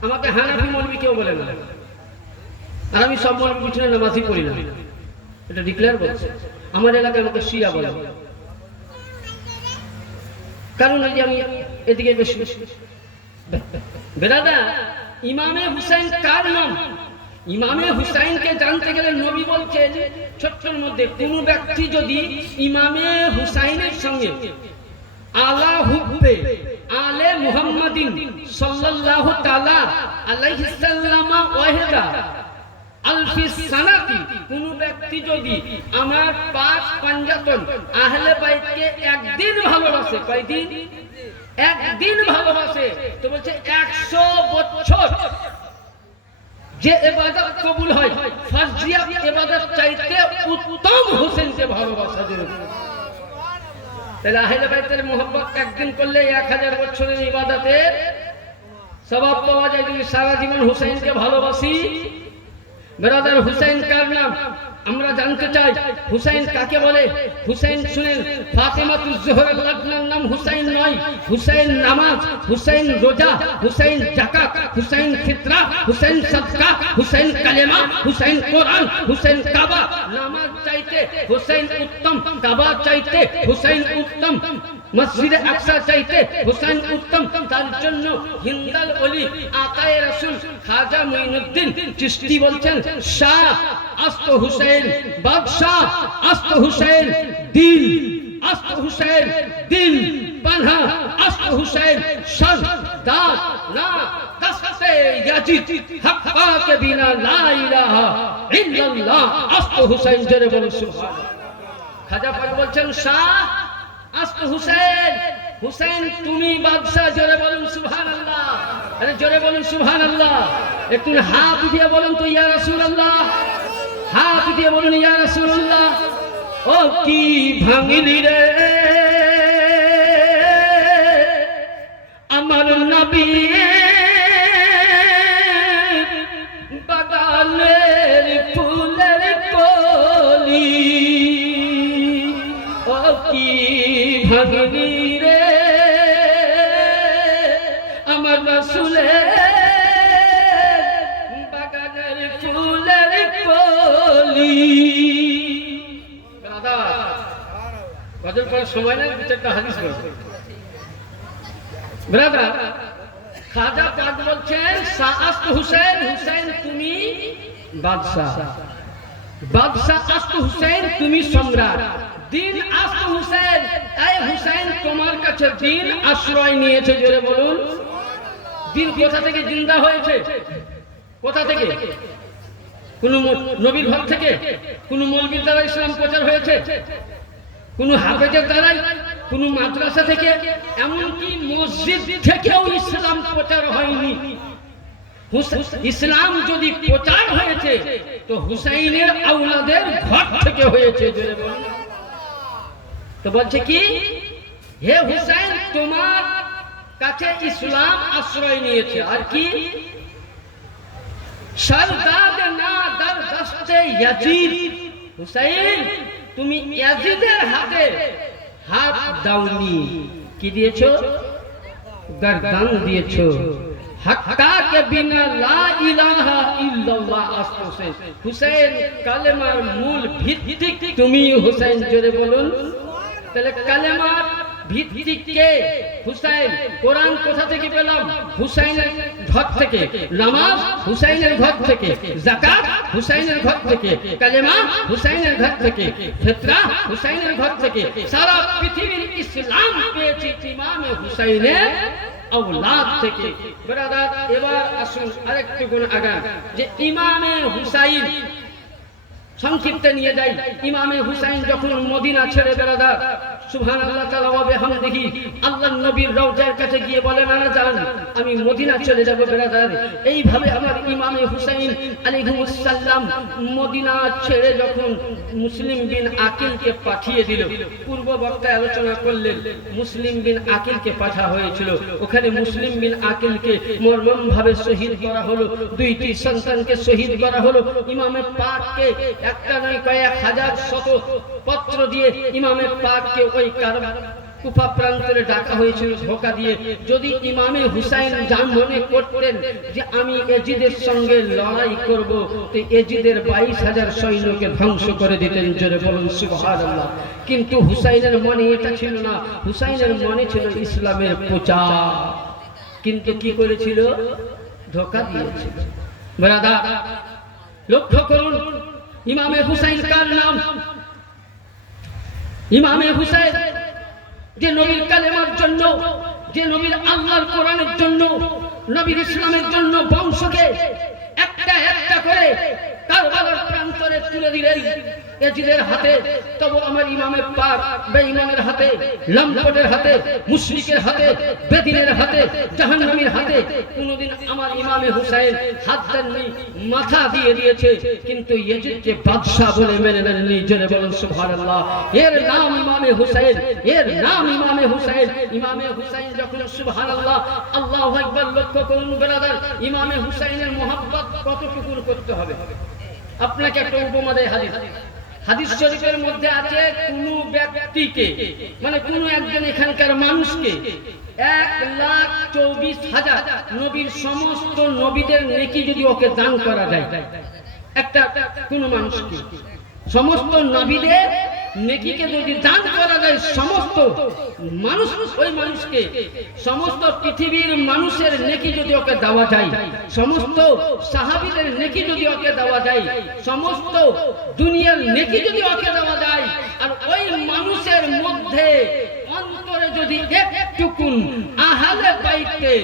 আমাকে হানাফি মৌলবি কেউ বলে না, আর আমি সব মৌলবি পিছনে নামাজই পড়ি না, এটা ডিক্লেয়ার করছে। আমার এলাকায় আমাকে শিয়া বলে, কারণ ওই যে আমি এদিকে বেশি বেরাদা। ইমামে হুসাইন কার নাম? ইমামে হুসাইনকে জানতে গেলে নবী বলছেন ছোট্টর মধ্যে কোন ব্যক্তি যদি ইমামে হুসাইনের সঙ্গে আলা হুব্বে আলে মুহাম্মাদিন সাল্লাল্লাহু তাআলা আলাইহি সাল্লাম ওয়াহিদা আলফি সানাতি, কোন ব্যক্তি যদি আমার পাঁচ পাঞ্জাতন আহলে বাইতকে একদিন ভালোবাসে, কয়দিন? একদিন ভালোবাসে, তো বলছে 100 বছর যে ইবাদত কবুল হয়, ফরজিয়া ইবাদত চাইতে উত্তম হোসেনকে ভালোবাসা দেবে। তাহলে আহলে বাইতের মোহাব্বত একদিন করলে 1000 বছরের ইবাদতের সওয়াব পাওয়া যায়। যদি সারা জীবন হোসেনকে ভালোবাসি, ব্রাদার হুসাইন কার নাম আমরা জানতে চাই, হুসাইন কাকে বলে? হুসাইন শুনেন, ফাতেমাতুজ জোহরার লগ্নের নাম হুসাইন নয়, হুসাইন নামাজ, হুসাইন রোজা, হুসাইন যাকাত, হুসাইন ফিতরা, হুসাইন সাদকা, হুসাইন কালেমা, হুসাইন কোরআন, হুসাইন কাবা। নামাজ চাইতে হুসাইন উত্তম, কাবা চাইতে হুসাইন উত্তম, মসজিদে আকসা চাইতে হুসাইন উত্তম। তার জন্য হিন্দাল ওলি আকায়ে রাসূল খাজা মুঈনুদ্দিন চিশতি বলছেন, শাহ আস্ত হুসাইন বাদশাহ, আস্ত হুসাইন দিন, আস্ত হুসাইন দিন পানহা আস্ত হুসাইন সর দাঁত না দস্তে ইয়াজিদ হাক্কা কে বিনা লা ইলাহা ইল্লাল্লাহ আস্ত হুসাইন জোরে বলুন সুবহানাল্লাহ। খাজা পাক বলছেন শাহ আস্ত হুসাইন, হুসাইন তুমি বাদশা, জোরে বলুন সুবহানাল্লাহ। আরে জোরে বলুন সুবহানাল্লাহ। একটু হাত দিয়ে বলুন তো ইয়া রাসূলুল্লাহ, হাত দিয়ে বলুন ইয়া রাসূলুল্লাহ। ও কি ভাঙিলি রে আমার নবী বাগানের ফুলের কলি, ও কি ভাঙিলি রে আমার রাসূলের বাগানের ফুলের কলি। দাদা গজল পড়ার সময় না, দু চারটা হাদিস বলবো। ব্রাদার খাজা পাক বলছেন আস্ত হুসাইন, হুসাইন তুমি বাদশাহ, বাদশাহ আস্ত হুসাইন তুমি সম্রাট, দিন আস্ত হুসাইন, এই হুসাইন তোমার কাছে দিন আশ্রয় নিয়েছে, জোরে বলুন। দিন কোথা থেকে জিন্দা হয়েছে? কোথা থেকে? কোন নবীর ঘর থেকে? কোন মৌলবীর দ্বারা ইসলাম প্রচার হয়েছে? কোন হাফেজের দ্বারাই? কোন মাদ্রাসা থেকে? এমনকি মসজিদ থেকেও ইসলাম প্রচার হয়নি। ইসলাম যদি প্রচার হয়েছে তো হুসাইনের আওলাদের ঘর থেকে হয়েছে, জোরে বলুন। তো বলছে কি, হে হুসাইন তোমার কাছে ইসলাম আশ্রয় নিয়েছে, আর কি সরদাদ না দর দস্তে ইয়াজিদ, হুসাইন তুমি ইয়াজিদের হাতে হাত দাওনি, কি দিয়েছো? গর্দান দিয়েছো। হাক্কা কে বিনা লা ইলাহা ইল্লাল্লাহ আস্ত হুসাইন, হুসাইন কালেমার মূল ভিত্তি তুমি হুসাইন, জোরে বলুন। তাহলে কালেমার ভিত্তি কে? হুসাইন। কোরআন কোথা থেকে পেলাম? হুসাইনের ঘর থেকে। নামাজ হুসাইনের ঘর থেকে, যাকাত হুসাইনের ঘর থেকে, কালেমা হুসাইনের ঘর থেকে, ফিতরা হুসাইনের ঘর থেকে। সারা পৃথিবীর ইসলাম পেয়েছে ইমামে হুসাইনের আওলাদ থেকে। ব্রাদার এবার আসুন আরেকটু গুণ আগা, যে ইমামে হুসাইন সংক্ষিপ্তে নিয়ে যাই। ইমামে হুসাইন যখন মদিনা ছেড়ে ব্রাদার সুবহানাল্লাহ তাআলা ওয়া বিহামদিহি আল্লাহর নবীর রওজার কাছে গিয়ে বলেন না জান আমি মদিনা চলে যাব ব্রাদার। এইভাবে আমার ইমামে হুসাইন আলাইহিস সালাম মদিনা ছেড়ে যখন মুসলিম বিন আকিলকে পাঠিয়ে দিল, পূর্ব বক্তায় আলোচনা করলেন মুসলিম বিন আকিলকে পাঠা হয়েছিল, ওখানে মুসলিম বিন আকিলকে মর্মম ভাবে শহীদ করা হলো, দুইটি সন্তানকে শহীদ করা হলো। ইমামে পাককে একটা নয় কয়েক হাজার শত পত্র দিয়ে ইমামে পাককে ওই কুফা প্রান্তরে ডাকা হয়েছিল ধোঁকা দিয়ে। যদি ইমামে হুসাইন জান মনে করতেন যে আমি এজিদের সঙ্গে লড়াই করব, তো এজিদের 22,000 সৈন্যকে ধ্বংস করে দিতেন, জোরে বলুন সুবহানাল্লাহ। কিন্তু হুসাইনের মনে এটা ছিল না, হুসাইনের মনে ছিল ইসলামের প্রচার। কিন্তু কি করেছিল? ধোঁকা দিয়েছিল। ব্রাদার লক্ষ্য করুন, ইমামে হুসাইন কার নাম? ইমামে হুসাইন যে নবীর কালেমার জন্য, যে নবীর আল্লাহর কোরআনের জন্য, নবীর ইসলামের জন্য বংশকে একটা একটা করে কারবালার প্রান্তরে তুলে দিলেন এজিদের হাতে। তবু আমার ইমামে পাক বেঈমানের হাতে, লম্পটের হাতে, মুশরিকের হাতে, বেদিনের হাতে, জাহান্নামীর হাতে কোনদিন আমার ইমামে হুসাইন হাত দেননি, মাথা দিয়ে দিয়েছে। কিন্তু এজিদকে বাদশা বলে মেনে নেননি, জোরে বলুন সুবহানাল্লাহ। এর নাম ইমামে হুসাইন, এর নাম ইমামে হুসাইন। ইমামে হুসাইন যখন সুবহানাল্লাহ আল্লাহু আকবার, লক্ষ্য করুন ব্রাদার ইমামে হুসাইনের মহব্বত কতটুকু করতে হবে। আপনাকে একটা উপমা দেয় হাদিস। হাদিস শরীফের মধ্যে আছে কোন ব্যক্তিকে, মানে কোন একজন এখানকার মানুষকে 1,24,000 নবীর সমস্ত নবীদের নেকি যদি ওকে দান করা যায়, একটা কোন মানুষকে সমস্ত নবীদের নেকিকে যদি দান করা যায়, সমস্ত মানুষ ওই মানুষকে, সমস্ত পৃথিবীর মানুষের নেকি যদি ওকে দেওয়া যায়, সমস্ত সাহাবীদের নেকি যদি ওকে দেওয়া যায়, সমস্ত দুনিয়ার নেকি যদি ওকে দেওয়া যায়, আর ওই মানুষের মধ্যে অন্তরে যদি একটু একটুকুন আহলে বাইতে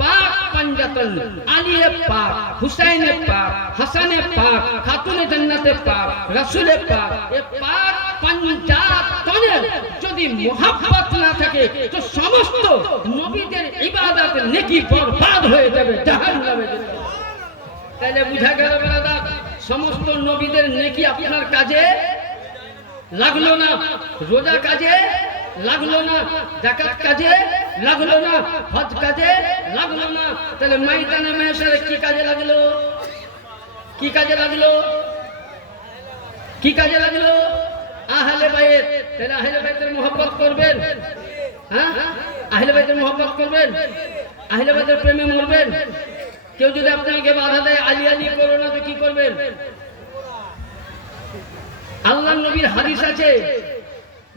পাক পাঞ্জাতন আলিয়ে পাক হুসাইনে পাক হাসানে পাক খাতুনে জান্নাতে পাক রাসূলে পাক এ পাক পাঞ্জাতনের যদি মোহাব্বত না থাকে তো সমস্ত নবীদের ইবাদত নেকি বরবাদ হয়ে যাবে, জাহান্নামে যাবে। তাহলে বুঝা গেল ব্রাদার, সমস্ত নবীদের নেকি আপনার কাজে লাগলো না, রোজা কাজে লাগলো না, যাকাত কাজে লাগলো না, হজ কাজে লাগলো না, তাহলে ময়দানে মাহশারে কি কাজে লাগলো? কি কাজে লাগলো? কি কাজে লাগলো? আহলে বাইত। তাহলে আহলে বাইতের মোহাব্বত করবেন, হ্যাঁ আহলে বাইতের মোহাব্বত করবেন, আহলে বাইতের প্রেমে মরবেন। কেউ যদি আপনাকে বাধা দেয় আলী আলী করো না, তো কি করবেন? আল্লাহ নবীর হাদিস আছে,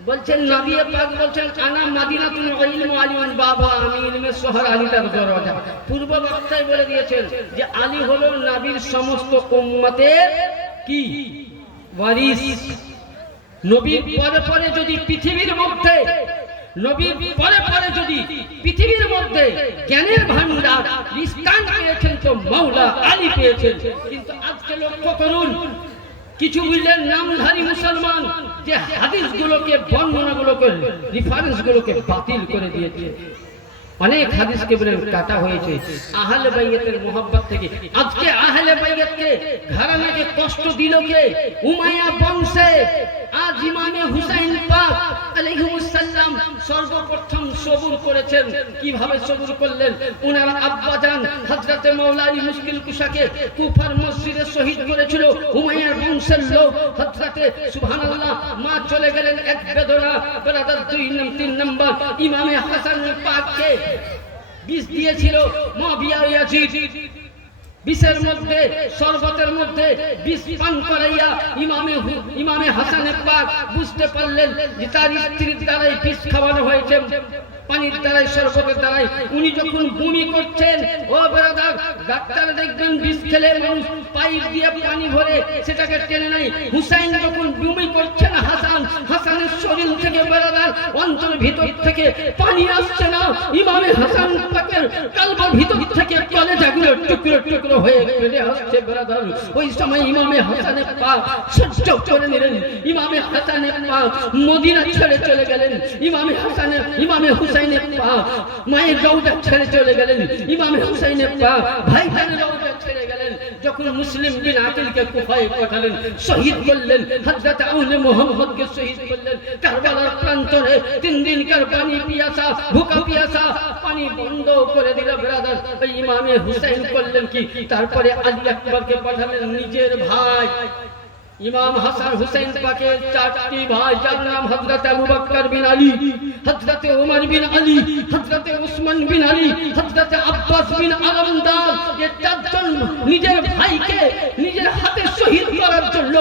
বলছেন নবী পাক বলছেন আনা মাদিনাতুল ইলম আলিউন বাবা, আমি ইলমের শহর, আলী তার দরজা। পূর্ব বক্তায় বলে দিয়েছেন যে আলী হলো নবীর সমস্ত উম্মতের কি ওয়ারিস। নবীর পরে পরে যদি পৃথিবীর মধ্যে, নবীর পরে পরে যদি পৃথিবীর মধ্যে জ্ঞানের ভান্ডার স্থান পেয়েছেন তো মাওলা আলী পেয়েছেন। কিন্তু আজকে লক্ষ্য করুন, কিছু বুঝলেন নামধারী মুসলমান যে হাদিসগুলোকে, বর্ণনাগুলোকে, রেফারেন্সগুলোকে বাতিল করে দিয়েছে। অনেক হাদিসকে বলে কাটা হয়েছে আহলে বাইতের মোহাব্বত থেকে। আজকে আহলে বাইতকে ঘরানাকে কষ্ট দিল কে? উমাইয়া বংশে আজ ইমামে হুসাইন পাক আলাইহিস সালাম সর্বপ্রথম সবুর করেছেন। কিভাবে সবুর করলেন? উনার আব্বাজান হযরতে মাওলা আলী মুশকিল কুশাকে কুফার মসজিদে শহীদ করেছিল উমাইয়ার বংশের লোক হযরতে সুবহানাল্লাহ। মা চলে গেলেন এক বেদনা, ব্রাদার 2 নম্বর ইমামে হাসান পাককে বিষ দিয়েছিল মুআবিয়া ইয়াজিদ। বিষের মধ্যে, শরবতের মধ্যে বিষ পান করাইয়া ইমামে হাসান পাক বুঝতে পারলেন যে তার স্ত্রীর দ্বারাই বিষ খাওয়ানো হয়েছে, পানির দ্বারাই, শরবতের দ্বারাই। উনি যখন বমি করছেন, ও ব্রাদার, ডাক্তার দেখবেন বিষ খেলে মানুষ পাইপ দিয়ে পানি ভরে সেটাকে টেনে নেয়। হুসাইন যখন বমি করছেন, হাসানের শরীর থেকে ব্রাদার অন্তর ভিতর থেকে পানি আসছে না, ইমামে হাসান পাকের কালবার ভিতর থেকে কলেজাগুলো টুকরো টুকরো হয়ে বেড়ে আসছে ব্রাদার। ওই সময় ইমামে হাসানের পাক সহ্য করে নিলেন। ইমামে হাসানের পাক মদিনা ছেড়ে চলে গেলেন। ইমামে হুসাইনের পাক মায়ের রওজা ছেড়ে চলে গেলেন। ইমামে হুসাইনের পাক ভাইজানের রওজা ছেড়ে গেলেন। যখন মুসলিম বিন আকিলকে কুফায় পাঠালেন, শহীদ করলেন। হযরত আউলে মুহাম্মদকে শহীদ করলেন। কারবালার প্রান্তরে 3 দিনকার পানি পিয়াসা, ভুকা পিয়াসা, পানি বন্ধ করে দিল ব্রাদার। ওই ইমামে হুসাইন করলেন কি? তারপরে আলী আকবরকে পাঠালেন, নিজের ভাই ইমাম হাসান হুসাইন পাকের 4টি ভাই, যার নাম হযরত আবু বকর বিন আলী, হযরত ওমর বিন আলী, হযরত উসমান বিন আলী, হযরত আব্বাস বিন আলমদার। এই 4 জন নিজের ভাইকে নিজের হাতে শহীদ করার জন্য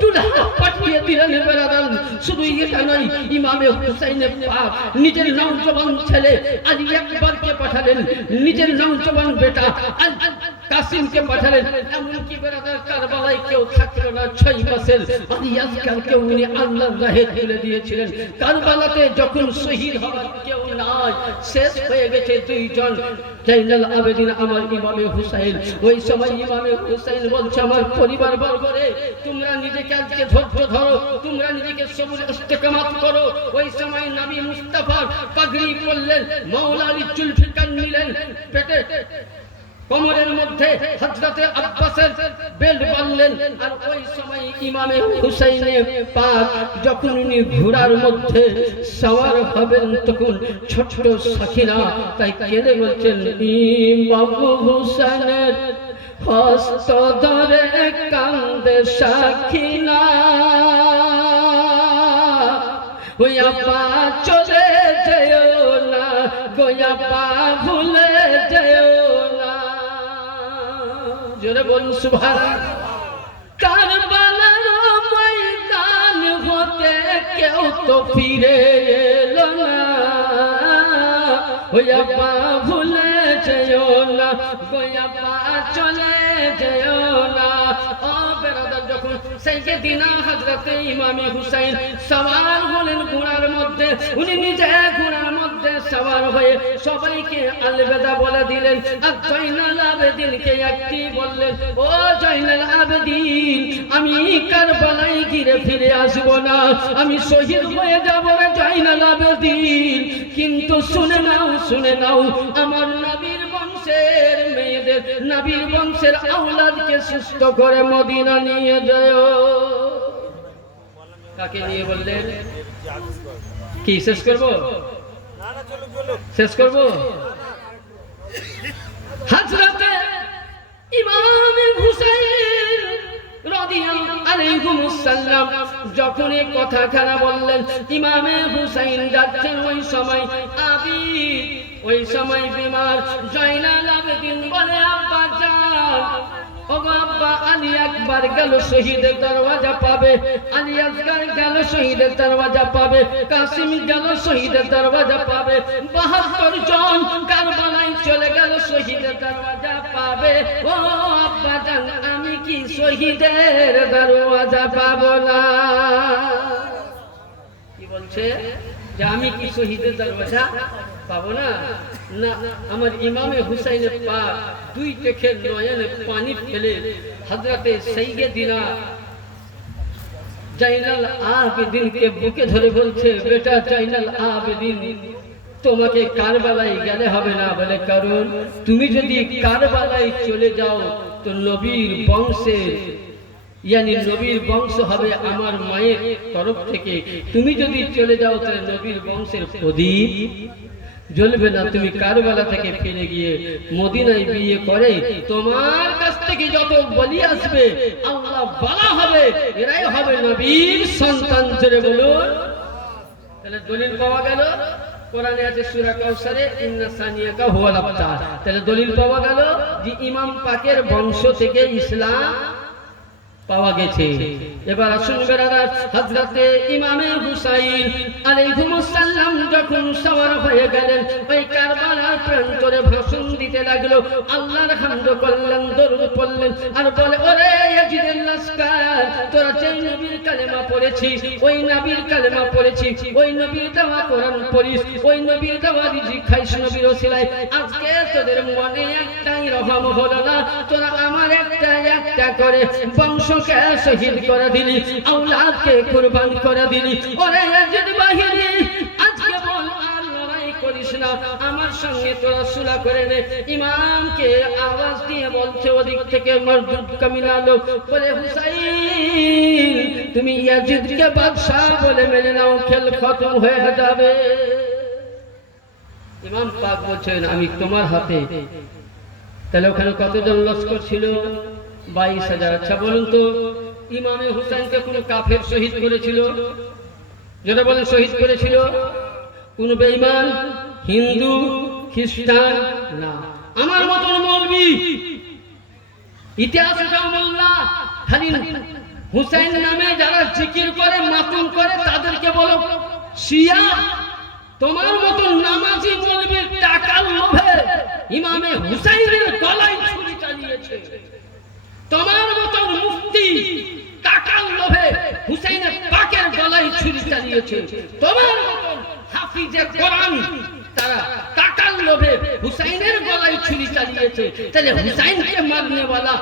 দুলহা পাঠিয়ে দিলেন ব্রাদার। শুধু এটা নয়, ইমামে হুসাইন পাক নিজের নওজওয়ান ছেলে আলী আকবরকে পাঠালেন, নিজের নওজওয়ান বেটা কাসিমকে পাঠালেন। এমনকি ব্রাদার কারবালায় কেউ থাকলো না 6 মাসের। আলী আসকারকে উনি আল্লাহর রাহে তুলে দিয়েছিলেন। কারবালাতে যখন শহীদ হওয়ার কেউ নাই, শেষ হয়ে গেছে 2 জন, জাইনুল আবেদিন আমার ইমামে হুসাইন। ওই সময় ইমামে হুসাইন বলছে, আমার পরিবার বর্গরে, তোমরা নিজেকে আজকে ধৈর্য ধরো, তোমরা নিজেকে সবুর ইস্তেকামাত করো। ওই সময় নবী মুস্তাফা পাগড়ি পরলেন, মাওলা আলী জুলফিকার নিলেন, পেটে কোমরের মধ্যে হযরতে আব্বাসের বেল্ট বাঁধলেন। আর ওই সময় ইমামে হুসাইনে পাক যখন উনি ঘোড়ার মধ্যে সওয়ার হবেন, তখন ছোট্ট সাকিনা তাই কেঁদে বলছেন, ইমাম হুসাইনের হস্ত ধরে কান্দে সাকিনা, ওই আব্বা চলে যেও না, গো আব্বা ভুলে যেও না। জোরে বলুন সুবহানাল্লাহ। কারবালার ময়দান হতে কেউ তো ফিরে এলো না, ওই আব্বা ভুলে যেও না, গো আব্বা চলে যেও না। ও বেরাদার, যখন সাইয়েদিনা হযরতে ইমামে হুসাইন সওয়ার হলেন ঘোড়ার মধ্যে, উনি নিজে ঘোড়ার মধ্যে সাওয়ার হয়ে সবাইকে আলবিদা বলে দিলেন। আর জয়নাল আবেদিনকে একটি বললেন, ও জয়নাল আবেদিন, আমি কারবালায় গিয়ে ফিরে আসবো না, আমি শহীদ হয়ে যাবো রে জয়নাল আবেদিন। কিন্তু শুনে নাও আমার নবীর বংশের মেয়েদের, নবীর বংশের আওলাদকে সুস্থ করে মদিনা নিয়ে যায়। কাকে নিয়ে বললেন? কি শেষ করবো? শেষ করবো। হযরতে ইমাম হুসাইন রাদিয়াল্লাহু আলাইহিস সালাম যখন এই কথাখানা বললেন, ইমামে হুসাইন যাচ্ছেন ওই সময় ওই সময় বিমার। জয়নাল আবেদিন বলে, আব্বা যান, ওগো আব্বা, আলী আকবর গেল শহীদের দরওয়াজা পাবে, আলী আসগর গেল শহীদের দরওয়াজা পাবে, কাসিম গেল শহীদের দরওয়াজা পাবে, ৭২ জন কারবালায় চলে গেল শহীদের দরওয়াজা পাবে। ও আব্বা জান, আমি কি শহীদের দরওয়াজা পাবো না? কি বলছে যে আমি কি শহীদের দরওয়াজা পাবো না? না, আমার ইমামে হুসাইনের পাক দুই চোখের নয়নে পানি ফেলে হযরতে সাইয়্যিদিনা জয়নাল আবেদিনকে বুকে ধরে বলছে, বেটা জয়নাল আবেদিন, তোমাকে কারবালায় গেলে হবে না। বলে, কারণ তুমি যদি কারবালায় চলে যাও তো নবীর বংশের নবীর বংশ হবে আমার মায়ের তরফ থেকে। তুমি যদি চলে যাও তাহলে নবীর বংশের প্রদীপ জ্বলবে না। তুমি কারবালা থেকে ফিরে গিয়ে মদিনায় বিয়ে করে তোমার কাছ থেকে যত বলি আসবে আল্লাহ বলা হবে, এরাই হবে নবীর সন্তান। জোরে বলুন। তাহলে দলিল পাওয়া গেল, কোরআনে আছে সূরা কাউসারে, ইন্না সানিয়াকা হুয়াল আবতার। তাহলে দলিল পাওয়া গেল যে ইমাম পাকের বংশ থেকে ইসলাম পাওয়া গেছে। এবার আসুন বেরাদার, হযরতে ইমামে হুসাইন আলাইহিস সালাম যখন সওয়ার হয়ে গেলেন ওই কারবালার প্রান্তরে ভাষণ দিতে লাগলো, আল্লাহর হামদ করলেন, দরুদ পড়লেন, আর বলে, ওরে ইয়াজিদের লস্কর, তোরা যেই নবীর কালেমা পড়েছিস, ওই নবীর কালেমা পড়েছিস, ওই নবীর দেওয়া কোরআন পড়িস, ওই নবীর দেওয়া রিজিক খাইস নবীর ওসিলায়, আজকে তোদের মনে একটাই রহম হলো না, তোরা আমার একটা করে বংশ শহীদ করে দিলি, আওলাদকে কুরবান করে দিলি। ওরে ইয়াজিদ বাহিনী, আজকে বল আর লড়াই করিস না, আমার সঙ্গে তোরা সুলহ করে নে। ইমামকে আওয়াজ দিয়ে বলছে ওদিক থেকে মরদুদ কামিনা লোক, বলে, হুসাইন তুমি ইয়াজিদকে বাদশা বলে মেনে নাও, খেল খতম হয়ে যাবে। ইমাম পাক বলছেন, আমি তোমার হাতে। তাহলে ওখানে কতজন লস্কর ছিল? 22,000। আচ্ছা বলুন তো, ইমামে হুসাইনকে কোন কাফের শহীদ করেছিল? যারা বলেন শহীদ করেছিল? কোন বেঈমান হিন্দু খ্রিস্টান না। আমার মতন মৌলবি ইতিহাস মোল্লা খালি হুসাইন নামে যারা জিকির করে, মাতুম করে, তাদেরকে বলো শিয়া। তোমার মতন নামাজি মৌলবীর টাকার লোভে ইমামে হুসাইনের গলায় ছুরি চালিয়েছে। তোমার মতন মুফতি টাকার লোভে হুসাইনের পাকের গলায় ছুরি চালিয়েছে। তোমার মতন হাফিজে কোরআন তারা টাকার লোভে হুসাইনের গলায় ছুরি চালিয়েছে। তাহলে হুসাইনকে মারনেওয়ালা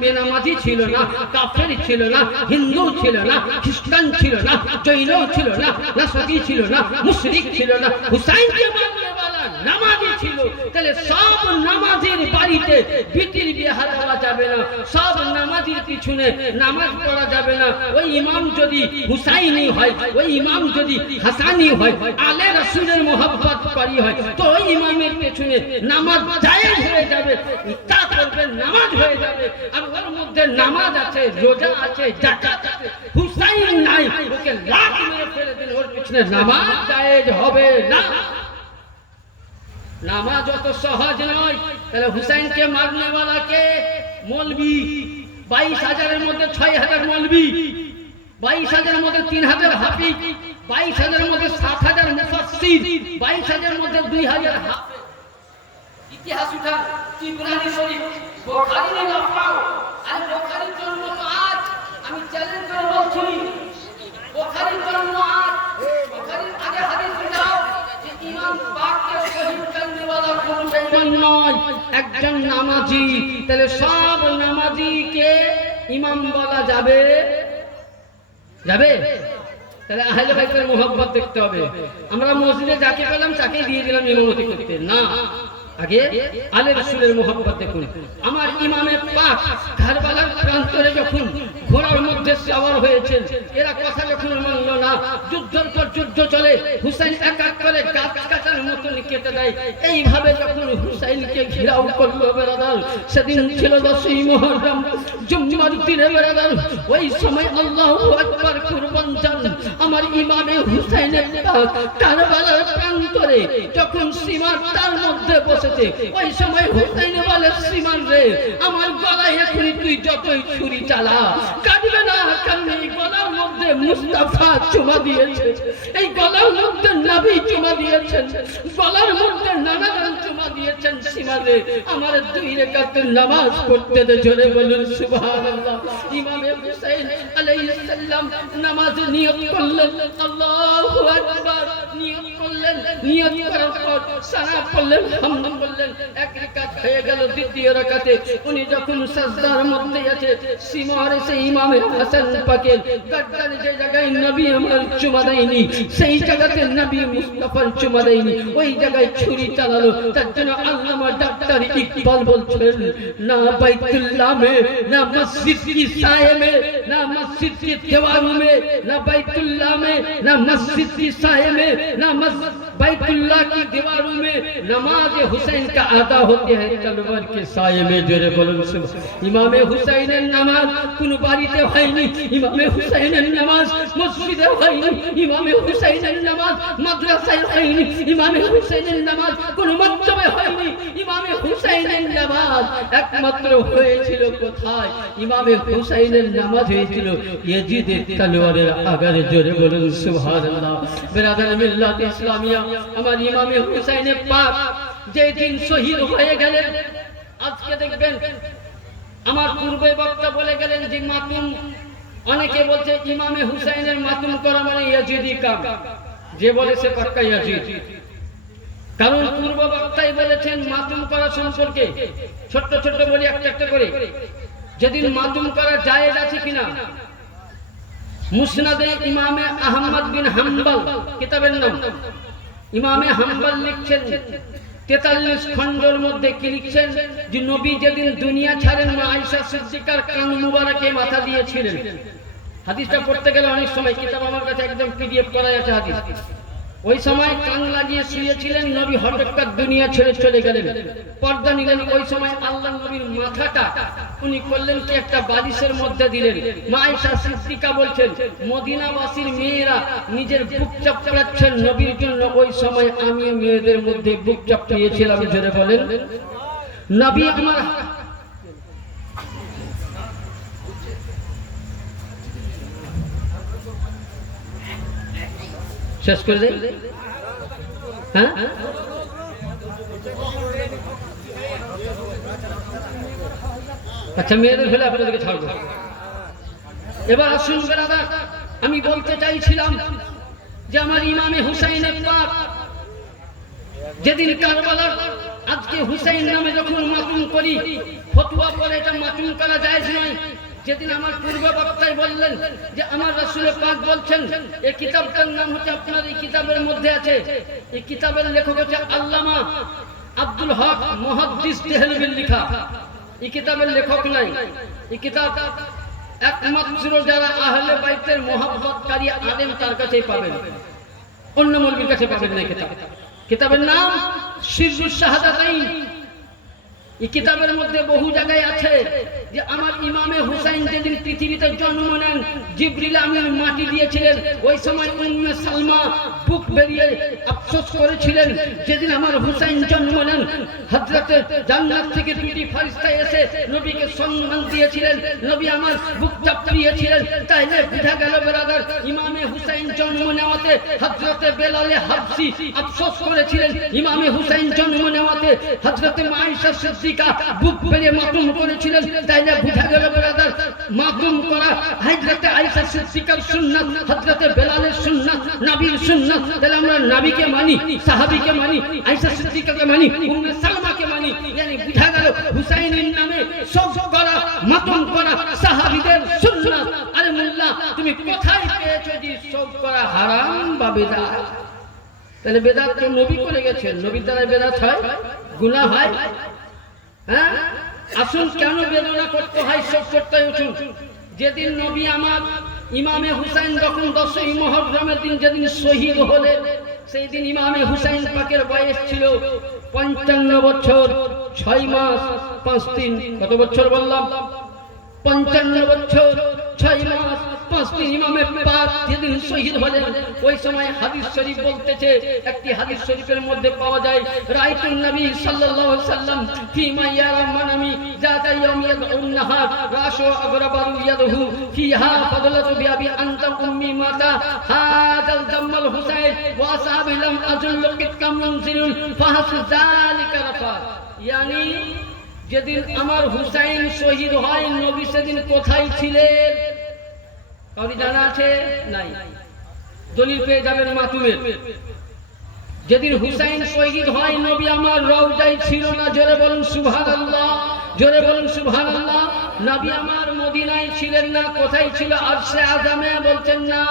বেনামাজি ছিল না, কাফের ছিল না, হিন্দু ছিল না, খ্রিস্টান ছিল না, জৈন ছিল না, নাসরানি ছিল না, মুশরিক ছিল না, হুসাইনকে মারনেওয়ালা নামাজি ছিল। তাহলে সব নামাজির বাড়িতে বিটির বিয়ে দেওয়া যাবে না, সব নামাজির পিছনে নামাজ পড়া যাবে না। ওই ইমাম যদি হুসাইনি হয়, ওই ইমাম যদি হাসানি হয়, আলে রাসূলের মোহাব্বত করি হয়, তো ওই ইমামের পেছনে নামাজ জায়েজ হয়ে যাবে, তা করবে নামাজ হয়ে যাবে। আর ওর মধ্যে নামাজ আছে, রোজা আছে, যাকাত আছে, হুসাইন নাই, ওকে লাত মেরে ফেলে দিন, ওর পেছনে নামাজ জায়েজ হবে না। নামাজ অত সহজ নয়। তাহলে হুসাইনকে মারনেওয়ালাকে মৌলবি 22,000-এর মধ্যে 6,000 মৌলবি, 22,000-এর মধ্যে 3,000 হাফিজ, 22,000-এর মধ্যে 7,000 মুফাসসির, 22,000-এর মধ্যে 2,000 হাফেজ। ইতিহাস উঠা তিবরানি শরীফ, বুখারী না পাও। আর বুখারীর জন্য আজ আমি চ্যালেঞ্জ করে বলছি, বুখারীর জন্য আজ বুখারীর আগে হাদিস দাও যে ইমাম একজন নামাজি, তাহলে সব নামাজিকে ইমাম বলা যাবে? যাবে? তাহলে আহলে বাইতের মোহব্বত দেখতে হবে। আমরা মসজিদে যাকে পেলাম তাকেই দিয়ে দিলাম ইমামতি করতে, না, আগে আলে রাসূলের মোহব্বত দেখুন। আমার ইমামে পাক কারবালার প্রান্তরে যখন ঘোড়ার মধ্যে সওয়ার হয়েছেন, এরা কথা যখন মানল না, যুদ্ধের পর যুদ্ধ চলে, হুসাইন এক এক করে গাছ কাটার মতন কেটে দেয়। এইভাবে যখন হুসাইনকে ঘেরাও করলো বেরাদার, সেদিন ছিল 10ই মুহররম, জুম্মার দিনে বেরাদার। ওই সময় আল্লাহু আকবার কুরবান জান আমার ইমামে হুসাইনের কারবালার প্রান্তরে যখন সীমার তার মধ্যে বসে, ওই সময় হুসাইন বলে, সীমান রে, আমার গলায় এখনই তুই যতই ছুরি চালা কাটবে না, কারণ এই গলার মধ্যে মুস্তাফা চুমা দিয়েছে, এই গলার মধ্যে নবী চুমা দিয়েছেন, গলার মধ্যে নানাগান চুমা দিয়েছেন। সীমান রে, আমার 2 রাকাতের নামাজ পড়তে দে, জোরে বলুন সুবহানাল্লাহ। ইমামে হুসাইন আলাইহিস সালাম নামাজ নিয়ত করলেন, আল্লাহু আকবার নিয়ত করলেন, নিয়ত করার পর সারা পড়লেন, হামদ বললেন, 1 রাকাত হয়ে গেল। দ্বিতীয় রাকাতে উনি যখন সাজদার মধ্যে আছে, সীমার এসে ইমামে হাসান পাকের গর্দানে যে জায়গায় নবী আমার চুমা দেয়নি, সেই জায়গাতে নবী মুস্তাফার চুমা দেয়নি, ওই জায়গায় ছুরি চালালো। তার জন্য আল্লামা ডাক্তার ইকবাল বলছেন, না বাইতুল্লাহ মে, না মসজিদ কি সায়ে মে, না মসজিদ की दीवारों में, ना बैतुल्लाह में, ना मस्जिद की साये में, ना बैतुल्लाह की दीवारों में नमाज हुसैन का अदा होते हैं तलवार के साये में, जोरे बोलूं सुबह। इमामे हुसैনের নামাজ কোন বাড়িতে হয়নি, ইমামে হুসাইনের নামাজ মসজিদে হয়নি, ইমামে হুসাইনের নামাজ মাদ্রাসায় হয়নি, ইমামে হুসাইনের নামাজ কোন মক্তবে হয়নি। ইমামে হুসাইনের নামাজ একমাত্র হয়েছিল কোথায়? ইমামে হুসাইনের নামাজ হয়েছিল ইয়াজিদের তলোয়ারের আগারে, জোরে বলুন সুবহানাল্লাহ। বিরাদার মিল্লাত ইসলামিয়া, আমার ইমামে হুসাইনে পাক যেদিন শহীদ হয়ে গেলেন, আজকে দেখবেন আমার পূর্বে বক্তা বলে গেলেন যে মাতুম, অনেকে বলছে ইমামে হুসাইনের মাতুম করা মানে ইয়াজিদি কাম, যে বলে সে পাক্কা ইয়াজিদ। কারণ পূর্ব বক্তাই বলেছেন মাতুম করা সম্পর্কে, ছোট্ট ছোট্ট বলি একটা একটা করে, যেদিন মাতুম করা জায়েজ আছে কিনা। মুসনাদে ইমামে আহমদ বিন হাম্বল কিতাবের নাম, ইমামে হাম্বল লিখছেন 43 খণ্ডের মধ্যে কি লিখছেন, যে নবী যেদিন দুনিয়া ছাড়েন মা আয়েশা সিদ্দিকার কান মুবারকে মাথা দিয়েছিলেন। হাদিসটা পড়তে গেলে অনেক সময়, কিতাব আমার কাছে একদম পিডিএফ করা আছে হাদিস। ওই সময় কান লাগিয়ে শুয়েছিলেন, নবী হঠাৎ করে দুনিয়া ছেড়ে চলে গেলেন, পর্দা নিলেন। ওই সময় আল্লাহ নবীর মাথাটা উনি করলেন কি একটা বালিশের মধ্যে দিলেন। মা আয়েশা সিদ্দিকা বলছেন, মদিনাবাসীর মেয়েরা নিজের বুক চাপড়াচ্ছেন নবীর জন্য, ওই সময় আমি মেয়েদের মধ্যে বুক চাপড়িয়েছিলাম, জোরে বলেন। নবী আমার শেষ করে দেয়, হ্যাঁ আচ্ছা, মেয়েদের হলে আপনাদেরকে ছাড়বো। এবার আসুন বেরাদার, আমি বলতে চাইছিলাম যে আমার ইমামে হুসাইনের পাক যেদিন কারবালার, আজকে হুসাইন নামে যখন মাতুম করি, ফতোয়া পরে এটা মাতুম করা জায়েজ নয়। যেদিন আমার পূর্ব বক্তায় বললেন যে আমার রাসূল পাক বলছেন, এই কিতাবটার নাম হচ্ছে, আপনার এই কিতাবের মধ্যে আছে, এই কিতাবের লেখক হচ্ছে আল্লামা আব্দুল হক মুহাদ্দিস দেহলভির লেখা। এই কিতাবের লেখক নাই, এই কিতাব একমাত্র যারা আহলে বাইতের মুহাব্বতকারী আলেম তার কাছেই পাবেন, অন্য মৌলবীর কাছে পাবেন না। কিতাবের নাম সিররুশ শাহাদাতাইন। এই কিতাবের মধ্যে বহু জায়গায় আছে যে আমার ইমামে হুসাইন যেদিন পৃথিবীতে জন্ম নেন, জিবরিল আমিন মাটি দিয়েছিলেন। ওই সময় উম্মে সালমা বুক বেরিয়ে আফসোস করেছিলেন, যেদিন আমার হুসাইন জন্ম নেন, হযরতে জান্নাত থেকে 2টি ফেরেশতা এসে নবীকে সম্মান দিয়েছিলেন, নবী আমার বুক চাপড়িয়েছিলেন। তাইলে বুঝা গেল ব্রাদার, ইমামে হুসাইন জন্ম নেওয়াতে হযরতে বেলালে হাবশি আফসোস করেছিলেন, ইমামে হুসাইন জন্ম নেওয়াতে হযরতে আয়েশা সিদ্দিকা বুক বেরিয়ে মাতুম করেছিলেন। তাইলে বুঝা গেল ব্রাদার, মাতুম করা হযরতে আয়েশা সিদ্দিকার সুন্নাত, হযরতে বেলালের সুন্নাত, নবীর সুন্নাত। তাহলে আমরা নবীকে মানি, সাহাবীকে মানি, আয়েশা সিদ্দিকাকে মানি, উম্মে সালমাকে মানি। মানি, yani বুঝা গেল হুসাইনের নামে শোক করা, মাতম করা সাহাবীদের সুন্নাত। আরে মোল্লা তুমি কোথায় পেয়েছো যে শোক করা হারাম বা বিদআত? তাহলে বেদাত তো নবী করে গেছেন, নবীর দ্বারা বেদাত হয়, গুনাহ হয়। হ্যাঁ, আসুন কেন বেদনা করতে হয়, শোক করতে হয়? উঠুন, যেদিন নবী আমার ইমামে হুসাইন যখন 10ই মুহররমের দিন যেদিন শহীদ হলেন, সেই দিন ইমামে হুসাইন পাকের বয়স ছিল 55 বছর 6 মাস 5 দিন। কত বছর বললাম? 55 বছর 6 মাস 5 দিন ইমামে পাক যেদিন শহীদ হলেন, ওই সময় হাদিস শরীফ বলতেছে, একটি হাদিস শরীফের মধ্যে পাওয়া যায়, রাইতুন নবী সাল্লাল্লাহু আলাইহি সাল্লাম ফিমা ইয়ারা মানামি জাতা ইয়াউম ইয়াদউন নাহার রাশু আগরাবারু ইয়াদহু ফিহা ফাদলাতু বিআবি আনতা উম্মি মাতা হাদাল জামাল হুসাইন ওয়া সাহাবি লাম আজুল কিতকাম মুনজিলুন ফাহাস যালিকা রাফাত। yani যেদিন আমার হুসাইন শহীদ হয়, নবী সেদিন কোথায় ছিলেন? কাউরি জানা আছে? নাই। দলিল পেয়ে যাবেন মাতুমের। যেদিন হুসাইন শহীদ হয়, নবী আমার রওজায় ছিল না। জোরে বলুন সুবহানাল্লাহ, জোরে বলুন সুবহানাল্লাহ। নবী আমার মদিনায় ছিলেন না। কোথায় ছিল? আরশে আযমে। বলছেন না?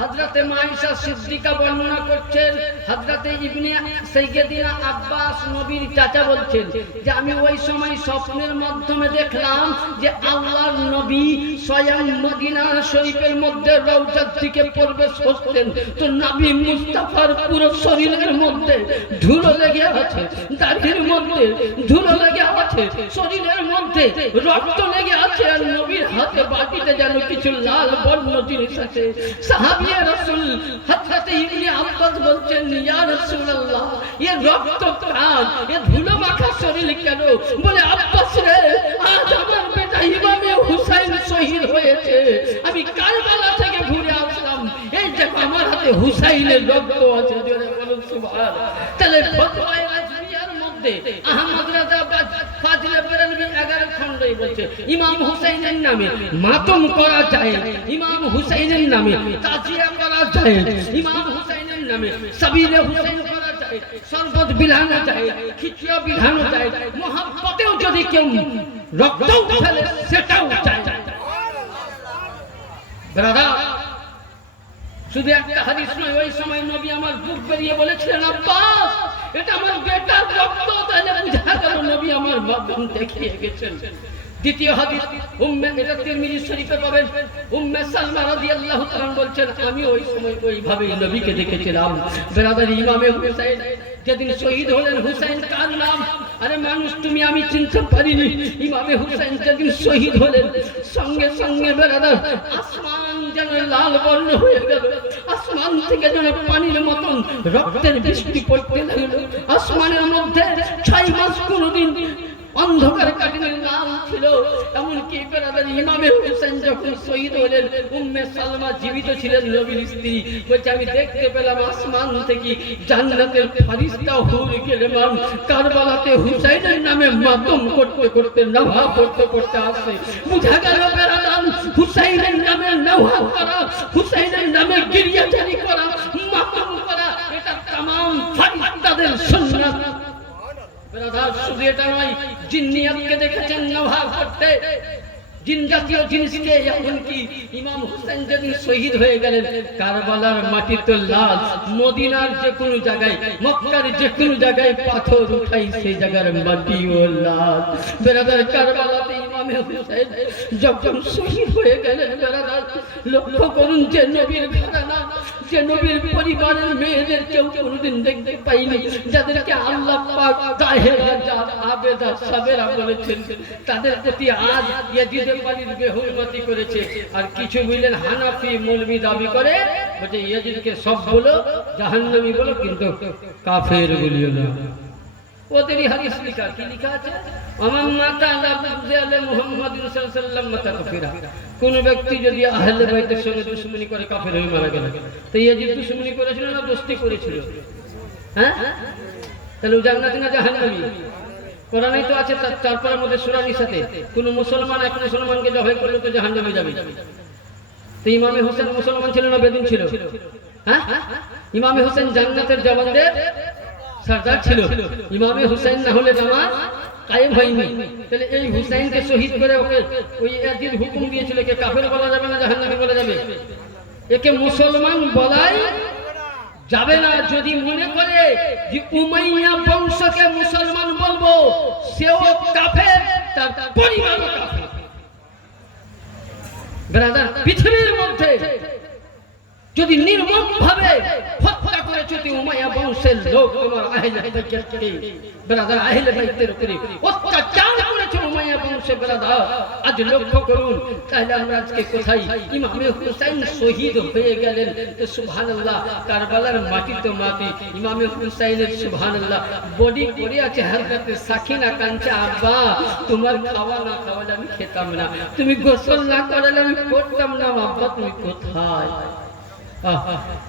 হযরতে মাইশা সিদ্দিকা বর্ণনা করছেন, হযরতে ইবনে সাইয়্যিদিনা আব্বাস নবীর চাচা বলছেন যে আমি ওই সময় স্বপ্নের মাধ্যমে দেখলাম যে আল্লাহর নবী স্বয়ং মদিনা শরীফের মধ্যে রওজার দিকে প্রবেশ করতেন। তো নবী মুস্তাফার পুরো শরীরের মধ্যে ধুলো লেগে আছে, দাড়ির মধ্যে ধুলো লেগে আছে, শরীরের মধ্যে রক্ত লেগে আছে, আর নবীর হাতে বাটিতে যেন কিছু লাল বর্ণ জিনিস আছে। সাহাবী রাসূল হযরতে ইবনে আব্বাস বলছেন, ইয়া রাসূলুল্লাহ, এই রক্ত কার? এই ধুলো মাখা শরীর কেন? বলে, আব্বাস রে, আজ আমার বেটা ইমামে হুসাইন শহীদ হয়েছে, আমি কারবালা থেকে ঘুরে আসলাম, এই যে আমার হাতে হুসাইনের রক্ত আছে। জোরে বলুন সুবহানাল্লাহ। তাহলে ফতোয়ায়ে আজমিয়ার মধ্যে আহমদ রাজা ফাজিলে বেরেলভী 11 খণ্ডই বলছে ইমাম হুসাইনের নামে মাতম করা যায়, ইমাম হুসাইনের নামে তাজিয়া করা যায়, ইমাম হুসাইনের নামে সাবিলে হুসাইন করা যায়, শরবত বিলানো যায়, খিচুড়ি বিলানো যায়, মুহাব্বতেও যদি কেউ রক্ত ফেলে সেটাও যায়। ব্রাদার, শুধু একটা হাদিস নয়, ওই সময় নবী আমার বুক বেরিয়ে বলেছিলেন, আব্বাস এটা আমার বেটার রক্ত। তাহলে বুঝা গেল নবী আমার মাধ্যম দেখিয়ে গেছেন। দ্বিতীয় হাদিস উম্মে, এটা তিরমিজি শরীফে পাবেন, উম্মে সালমা রাদিয়াল্লাহু তাআলা বলছেন, আমি ওই সময় ওইভাবে নবীকে দেখেছিলাম। ব্রাদার, ইমামে হুসাইন যেদিন শহীদ হলেন, হুসাইন কার নাম? আরে মানুষ তুমি আমি চিনতে পারিনি। ইমামে হুসাইন যেদিন শহীদ হলেন, সঙ্গে সঙ্গে ব্রাদার আসমান যেন লাল বর্ণ হয়ে গেল, আসমান থেকে যেন পানির মতন রক্তের বৃষ্টি পড়তে লাগলো। আসমানের মধ্যে 6 মাস কোনদিন অন্ধকার কাটিয়ে লাল ছিল। এমনকি ব্রাদার ইমামে হুসাইন যখন শহীদ হলেন, উম্মে সালমা জীবিত ছিলেন, নবীর স্ত্রী, বলছে আমি দেখতে পেলাম আসমান থেকে জান্নাতের ফেরেশতা হুর গেলেমান কারবালাতে হুসাইনের নামে মাতম করতে করতে নওহা করতে করতে আসে। বুঝা গেল ব্রাদার, হুসাইনের নামে নওহা করা, হুসাইনের নামে গিরিয়াজারি করা, মাতম করা, এটা तमाम ফেরেশতাদের সুন্নাত। ব্রাদার, শুধু এটা নয়, জিন্নিয়াতকে দেখেছেন নওহা করতে, জিন জাতীয় জিনিসকে। এমনকি ইমাম হুসাইন যেদিন শহীদ হয়ে গেলেন, কারবালার মাটি তো লাল, মদিনার যে কোনো জায়গায়, মক্কার যে কোনো জায়গায় পাথর উঠাই সেই জায়গার মাটিও লাল। ব্রাদার, কারবালাতে ইমামে হুসাইন যখন শহীদ হয়ে গেলেন, ব্রাদার লক্ষ্য করুন, যে নবীর ঘরানা, যে নবীর পরিবারের মেয়েদের কেউ কোনোদিন দেখতে পাইনি, যাদেরকে আল্লাহ পাক তাহেরা, জাত, আবেদা, সাবেরা বলেছেন, তাদের প্রতি আজ ইয়াজিদ পালির বেহুরমতি করেছে। আর কিছু বুঝলেন হানাফি মৌলবি দাবি করে, বলছে ইয়াজিদকে সব বলো, জাহান্নামী বলো, কিন্তু কাফের বলিও না। ওদেরই হাদিস লেখা, কি লেখা আছে? আমান মাতা লা বুযআলে মুহাম্মদ রাসূলুল্লাহ সাল্লাল্লাহু আলাইহি ওয়াসাল্লাম মাতা কাফিরা। কোন ব্যক্তি যদি আহলে বাইতের সঙ্গে দুশমনি করে কাফের হয়ে মারা গেল, তো ইয়াজিদ দুশমনি করেছিল না দোস্তি করেছিল? হ্যাঁ, তাহলে ও জান্নাতি না জাহান্নামী? কোরআনেই তো আছে, তার চারপাড়ার মধ্যে সূরা নিসাতে কোন মুসলমান এক মুসলমানকে জবাই করলে তো জাহান্নামে যাবে। তো ইমামে হোসেন মুসলমান ছিল না বেদিন ছিল? হ্যাঁ, ইমামে হোসেন জান্নাতের জবানদের সরদার ছিল, ইমামে হুসাইন না হলে নামাজ কায়েম হয়নি। তাহলে এই হুসাইনকে শহীদ করে ওকে ওই ইয়াজিদ হুকুম দিয়েছিল কে কাফের বলা যাবে না জাহান্নামী বলা যাবে, একে মুসলমান বলাই যাবে না। যদি মনে করে যে উমাইয়া বংশকে মুসলমান বলবো, সেও কাফের, তার পরিবারও কাফের। ব্রাদার, পৃথিবীর মধ্যে যদি নির্মম ভাবে হত্যা করে যদি উমাইয়া বংশের লোক তোমার আহলে বাইতকে ব্রাদার আহলে বাইতের উপরে অত্যাচার করেছে উমাইয়া বংশে ব্রাদার, আজ লক্ষ্য করুন তাহলে আমরা আজকে কোথায়? ইমামে হুসাইন শহীদ হয়ে গেলেন তো সুবহানাল্লাহ, কারবালার মাটি তো মাটি, ইমামে হুসাইনের সুবহানাল্লাহ বডি পড়ে আছে। হযরতে সাকিনা কাঁদছে, আব্বা তোমার খাওয়া না খাওয়ালে আমি খেতাম না, তুমি গোসল না করালে আমি করতাম না, আব্বা তুমি কোথায়?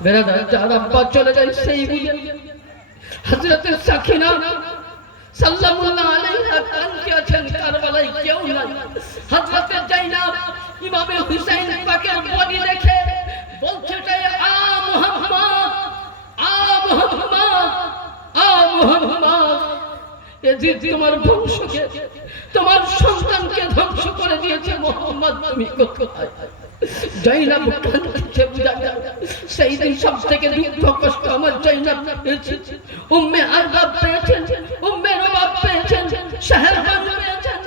বেরাদার, যার আব্বা চলে যায় সেই বুঝে হযরতে সাকিনা সাল্লাল্লাহু আলাইহা কাঁদতে আছেন, কারবালায় কেউ নাই। হযরতে জাইনাব ইমামে হুসাইন পাকের বডি দেখে বলছে, আ মুহাম্মদ, আ মুহাম্মদ, আ মুহাম্মদ, এজিদ তোমার বংশকে, তোমার সন্তানকে ধ্বংস করে দিয়েছে, মুহাম্মদ তুমি কোথায়? জাইনাব কাঁদছে, বুঝা যায় সেই দিন সব থেকে দুঃখ কষ্ট আমার জাইনাব পেয়েছে। উম্মে আরবাব পেয়েছেন, উম্মে রবাব পেয়েছেন, শাহরবান পেয়েছেন,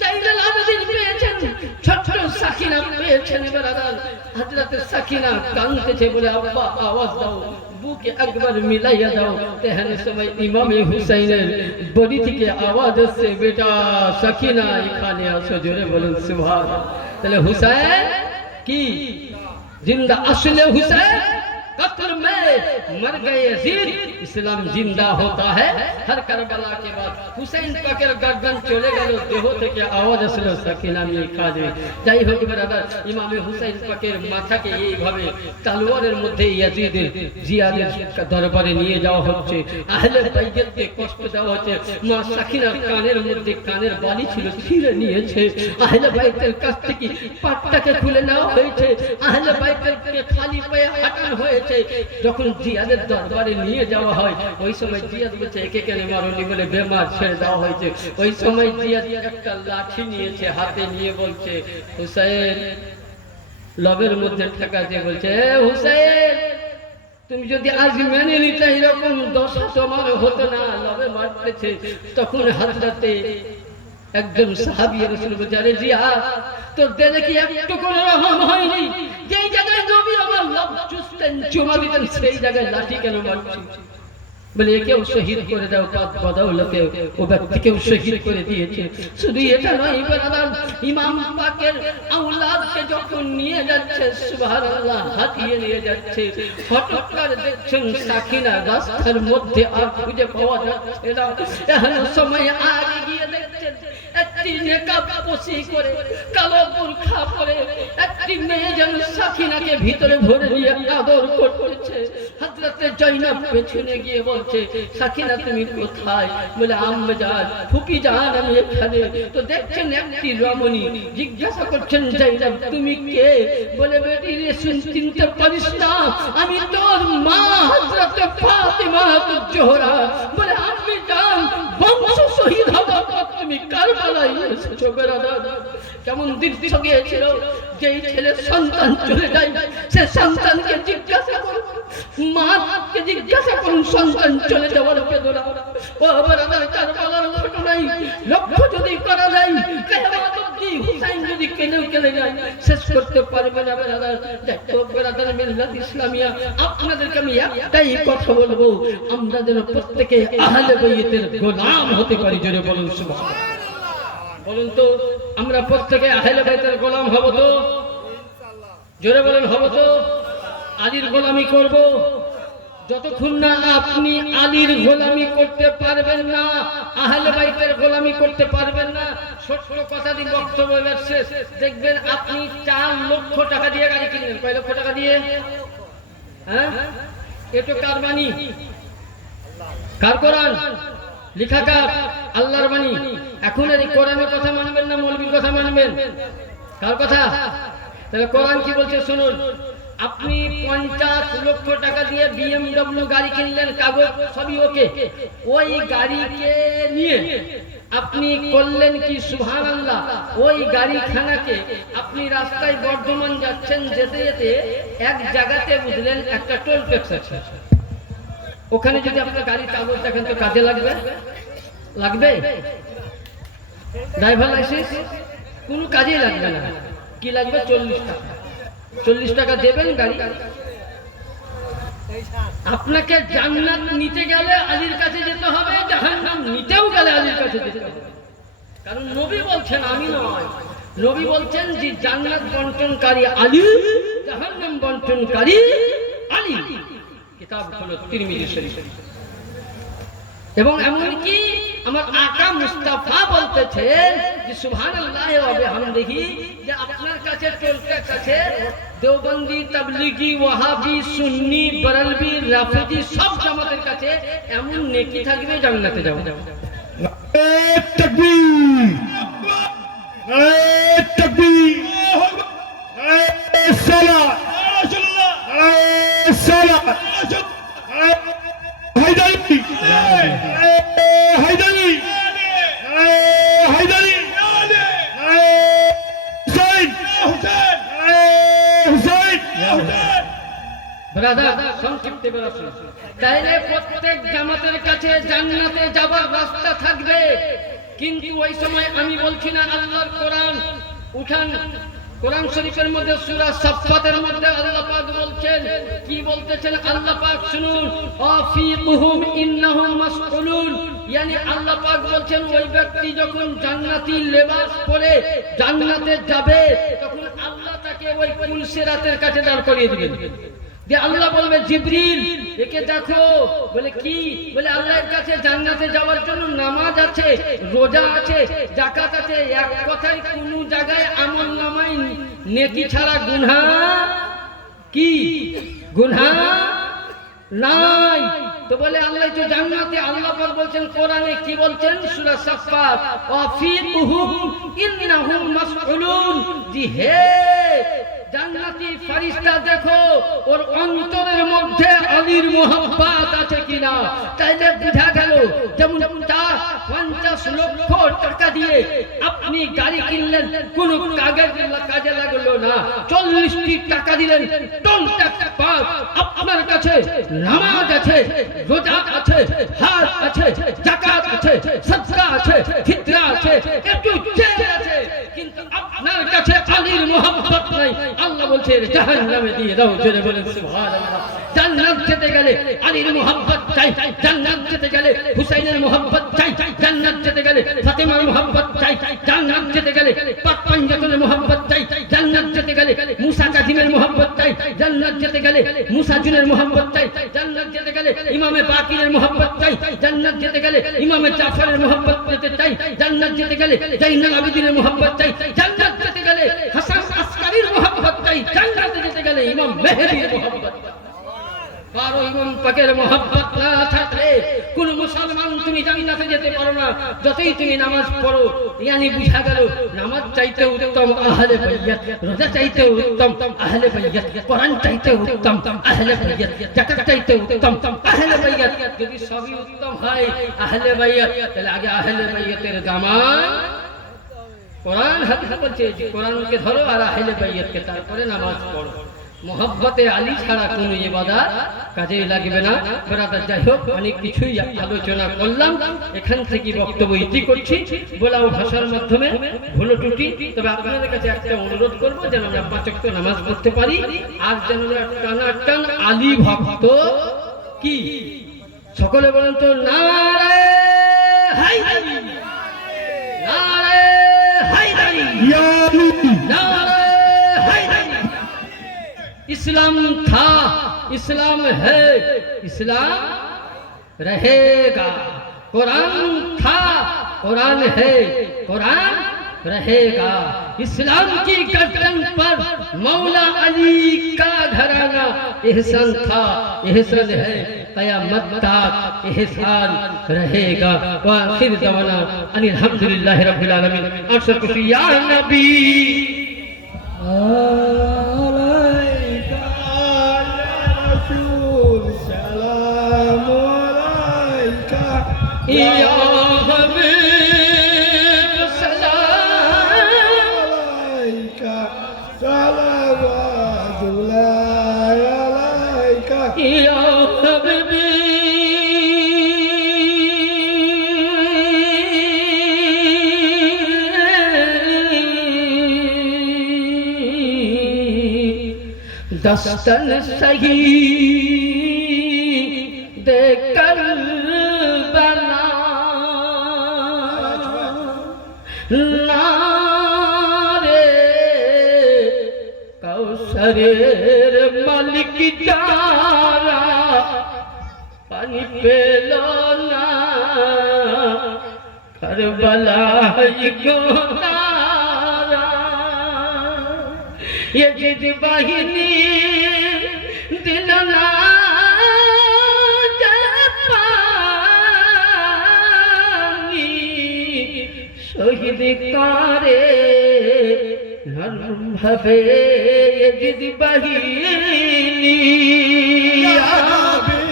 জাইনাল আবেদিন পেয়েছেন, ছোট্ট সাকিনা পেয়েছেন। ব্রাদার, হযরতে সাকিনা কাঁদতেছে বলে, আব্বা আওয়াজ দাও, বুকে একবার মিলাইয়া দাও। তেহানে সময় ইমামে হুসাইনের বডি থেকে আওয়াজ আসছে, বেটা সাকিনা এখানে আসো, জোরে বলুন সুবহানাল্লাহ। তাহলে হুসাইন की जिंदा, असले हुसैन कत्ल में मर गए यजीद, इस्लाम जिंदा होता है हर करबला के बाद। हुसैन पाकेर गर्दन चले गেল, দেহ থেকে আওয়াজ আসলো, সাকিনা নিয়ে কাজে। যাই হোক ব্রাদার, ইমামে হুসাইন পাকের মাথাকে এইভাবে তলোয়ারের মধ্যে ইয়াজিদের জিয়াদের দরবারে নিয়ে যাওয়া হচ্ছে, আহলে বাইতকে কষ্ট দেওয়া হচ্ছে। মা সাকিনার কানের মধ্যে কানের বালি ছিল, ছিঁড়ে নিয়েছে। আহলে বাইতের কাছ থেকে পাটটাকে খুলে নেওয়া হয়েছে, আহলে বাইতকে খালি পায়ে হাঁটানো হয়েছে। যখন জিয়াদের দরবারে নিয়ে যাওয়া হয়, ওই সময় জিয়াদ বলছে, একে কেন মারনি বলে বেমার ছেড়ে দেওয়া হয়েছে। ওই সময় জিয়াদ একটা লাঠি নিয়েছে হাতে, নিয়ে বলছে, হুসাইন লবের মধ্যে ঠেকা দিয়ে বলছে, হুসাইন তুমি যদি আজ মেনে নিতে এরকম দশা তোমার হতো না, লবে মারতেছে। তখন হযরতে একজন সাহাবী রাসূল বলছে, আরে জিয়াদ তোর দেহে কি একটু কোনো রহম হয়নি? যেই জায়গায় নবী আমার লব চুষতেন, চুমা দিতেন, সেই জায়গায় লাঠি কেন মারছিস? বলে একেও শহীদ করে দাও, পাক বদৌলতে ও ব্যক্তিকেও শহীদ করে দিয়েছে। শুধু এটা নয় ব্রাদার, ইমাম পাকের আওলাদকে যখন নিয়ে যাচ্ছে সুবহানাল্লাহ, হাতিয়ে নিয়ে যাচ্ছে, হঠাৎ করে দেখছেন সাকিনা রাস্তার মধ্যে আর খুঁজে পাওয়া যাচ্ছে না। এমন সময় আগে গিয়ে দেখছেন একটি নেকাব পোশি করে, কালো বুরখা পরে একটি মেয়ে যেন সাকিনাকে ভিতরে ভরে নিয়ে আদর করতেছে। হযরতে জাইনাব পেছনে গিয়ে বলছে, সাকিনা তুমি কোথায়? বলে, আম্মা জান, ফুপি জান, আমি এখানে। তো দেখছেন একটি রমণী, জিজ্ঞাসা করছেন, জাইনাব তুমি কে? বলে, বেটি রে চিনতে পারিস না, আমি তোর মা হযরতে ফাতিমা জোহরা। বলে, আম্মি জান, বংশ শহীদ হওয়ার পর তুমি কারবালায় এসেছো। ব্রাদার, কেমন দৃশ্য গিয়েছিল, যেই ছেলে সন্তান চলে যায় সে সন্তানকে জিজ্ঞাসা করে, মাকে জিজ্ঞাসা করুন সন্তান চলে যাওয়ার বেদনা। ও ব্রাদার, কারবালার ঘটনাই লক্ষ্য যদি করা যায়, কিয়ামত অবধি হুসাইন যদি কেঁদে যায় শেষ করতে পারবে না। ব্রাদার, দেখো ব্রাদার, মিল্লাত ইসলামিয়া আপনাদেরকে আমি একটাই কথা বলবো, আমরা যেন প্রত্যেকে আহলে বাইতের গোলাম হতে পারি। জোরে বলুন সুবহানাল্লাহ। বলুন তো, আমরা প্রত্যেকে আহলে বাইতের গোলাম হব তো? জোরে বলেন, হব তো? আলীর গোলামি করব। যতক্ষণ না আপনি আলীর গোলামি করতে পারবেন না, আহলে বাইতের গোলামি করতে পারবেন না। ছোট্ট কথা দিয়ে বক্তব্য শেষ। দেখবেন আপনি 4 লক্ষ টাকা দিয়ে গাড়ি কিনলেন। কয় লক্ষ টাকা দিয়ে? হ্যাঁ, এটা কার বাণী? কার কোরআন? লিখা কার? আল্লাহর বাণী। এখন এই কোরআনের কথা মানবেন না মৌলবীর কথা মানবেন? কার কথা? তাহলে কোরআন কি বলছে শুনুন। আপনি 50 লক্ষ টাকা দিয়ে BMW গাড়ি কিনলেন, কাগজ সবই ওকে, ওই গাড়িকে নিয়ে আপনি করলেন কি সুবহানাল্লাহ, ওই গাড়িখানাকে আপনি রাস্তায় বর্ধমান যাচ্ছেন, যেতে যেতে এক জায়গাতে বুঝলেন একটা টোল ট্যাক্স আছে, ওখানে যদি আপনার গাড়ির কাগজ দেখেন তো কাজে লাগবে? লাগবে? ড্রাইভার লাইসেন্স কোনো কাজেই লাগবে না। কি লাগবে? 40 টাকা। 40 টাকা দেবেন, গাড়ি। আপনাকে জান্নাত নিতে গেলে আলীর কাছে যেতে হবে, জাহান্নাম নিতেও গেলে আলীর কাছে যেতে হবে। কারণ নবী বলছেন, আমি নয়, নবী বলছেন যে জান্নাত বন্টনকারী আলী, জাহান্নাম বন্টনকারী আলী। কিতাব হলো তিরমিজি শরীফ। এবং এমনকি আমার আকা মুস্তাফা বলতেছেন যে সুবহানাল্লাহ ওয়া বিহামদিহি, যে আপনার কাছে টোল ট্যাক্স আছে, দেওবন্দি, তাবলিগি, ওয়াহাবি, সুন্নি, বারেলভি, রাফিজি সব জামাতের কাছে এমন নেকি থাকবে জান্নাতে যাও। তাকবীর, তাকবীর, সালাত, সালাত, হায়দারি, হায়দারি, হায়দারি, হুসাইন, হুসাইন, ব্রাদার সংক্ষিপ্তে বলছি, তাইলে প্রত্যেক জামাতের কাছে জান্নাতে যাবার রাস্তা থাকবে। কিন্তু ওই সময় আমি বলছি না, আল্লাহর কোরআন উঠান, কোরআন শরীফের মধ্যে সূরা সাফফাতের মধ্যে আল্লাহ পাক বলছেন, কি বলতেছেন আল্লাহ পাক শুনুন, আফিকুহুম ইন্নাহুম মাসউলুন, yani আল্লাহ পাক বলছেন ওই ব্যক্তি যখন জান্নাতি লেবাস পরে জান্নাতে যাবে, তখন আল্লাহ তাকে ওই পুলসিরাতের কাছে দাঁড় করিয়ে দিবেন। যে আল্লাহ বলবে, জিবরিল একে দেখো। বলে কি? বলে আল্লাহর কাছে জান্নাতে যাওয়ার জন্য নামাজ আছে, রোজা আছে, যাকাত আছে, এক কথায় কোনো জায়গায় আমল নামায় নেকি ছাড়া গুনাহ কি? গুনাহ নাই। তো বলে আল্লাহ তো জান্নাতে, আল্লাহ পাক বলছেন কোরআনে, কি বলছেন? সূরা সাফফাত, ওয়াফিকুহুম ইন্নাহুম মাসউলুন, জি হে জান্নাতি ফেরেশতা দেখো ওর অন্তরের মধ্যে আলীর মোহাব্বত আছে কিনা। তাইলে বুঝা গেল, যেমন 50 লক্ষ টাকা দিয়ে আপনি গাড়ি কিনলেন, কোন কাজে লাগলো না, 40টি টাকা দিলেন, টোল ট্যাক্স পাস, আপনার কাছে নামাজ আছে, রোজা আছে, হজ আছে, যাকাত আছে, সাদকা আছে, ফিতরা আছে, একটু চেয়ে আছে, কিন্তু আপনার কাছে আলীর মোহাব্বত নাই। আল্লাহ বলছে জাহান্নামে দিয়ে দাও। জোরে বলেন সুবহানাল্লাহ। জান্নাত যেতে গেলে আলীর মোহাব্বত চাই, জান্নাত যেতে গেলে হুসাইনের মোহাব্বত চাই, জান্নাত যেতে গেলে ফাতেমার মোহাব্বত চাই, জান্নাত যেতে গেলে পাক পাঞ্জাতনের মোহাব্বত চাই, জান্নাত যেতে গেলে মুসা কাজিমের মোহাব্বত চাই, জান্নাত যেতে গেলে মুসা জুনের মোহাব্বত চাই, জান্নাত যেতে গেলে ইমামে বাকিরের মোহাব্বত চাই, জান্নাত যেতে গেলে ইমামে জাফরের মোহাব্বত পেতে চাই, জান্নাত যেতে গেলে জাইনুল আবেদিনের মোহাব্বত চাই, জান্নাত যেতে গেলে হাসান আসকারীর মোহাব্বত চাই, জান্নাতে যেতে গেলে ইমাম মেহেদীর মোহাব্বত। কারো ইমাম পাকের মোহাব্বত না থাকলে কোন মুসলমান তুমি জান্নাতে যেতে পারো না। যতই তুমি নামাজ পড়ো, ইয়ানি বুঝা গেল নামাজ চাইতে উত্তম আহলে বাইত, রোজা চাইতে উত্তম আহলে বাইত, কোরআন চাইতে উত্তম আহলে বাইত, যাকাত চাইতে উত্তম আহলে বাইত। যদি সবই উত্তম হয় আহলে বাইত, তাহলে আগে আহলে বাইতের দামান কোরআন হাদিস বলছে যে কোরআনকে ধরো আর আহলে বাইতকে, তারপরে নামাজ পড়ো। মোহাব্বতে আলী ছাড়া কোনো ইবাদত কাজে লাগবে না। ব্রাদার, যাই হোক অনেক কিছুই আলোচনা করলাম, এখান থেকে বক্তব্য ইতি করছি বলাও ভাষার মাধ্যমে ভুল ত্রুটি। তবে আপনাদের কাছে একটা অনুরোধ করব, যেন আমরা 5 ওয়াক্ত নামাজ পড়তে পারি, আর যেন টানাটান আলী ভক্ত কি সকলে বলেন তো নারে হায়দারি, নারে হায়দারি, নারে হায়দারি। इस्लाम था, इस्लाम है, इस्लाम रहेगा। कुरान था, कुरान है, कुरान रहेगा। इस्लाम की गर्दन पर मौला अली का घराना एहसान था, एहसान है, क़यामत तक एहसान रहेगा। व आखिर दवाना अनिल हम्दुलिल्लाहि रब्बिल आलमीन। अरशद कुफी या नबी ইয়া হাবিব সালাম আলাইকা সালাওয়াতুল্লাহ আলাইকা ইয়া হাবিবি दस्तन सही दे करबला नारे कौसरेर मालिक जारा पानी पेलो ना करबला गोनारा ये जिद बाहिनी दिलना जापानी शहीद करे नरम भावे ये जिद बाहिनी या नबी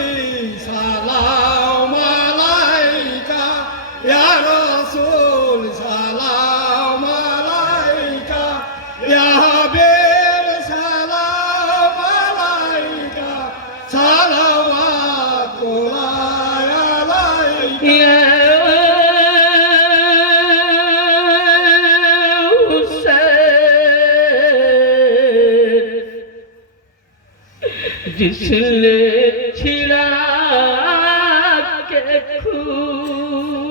सालाम आलाइका या रसूल सालाम आलाइका या हबीब सालाम आलाइका सलावतुल्लाह आलाइका ये हुसैन जिसने छिड़ा के खून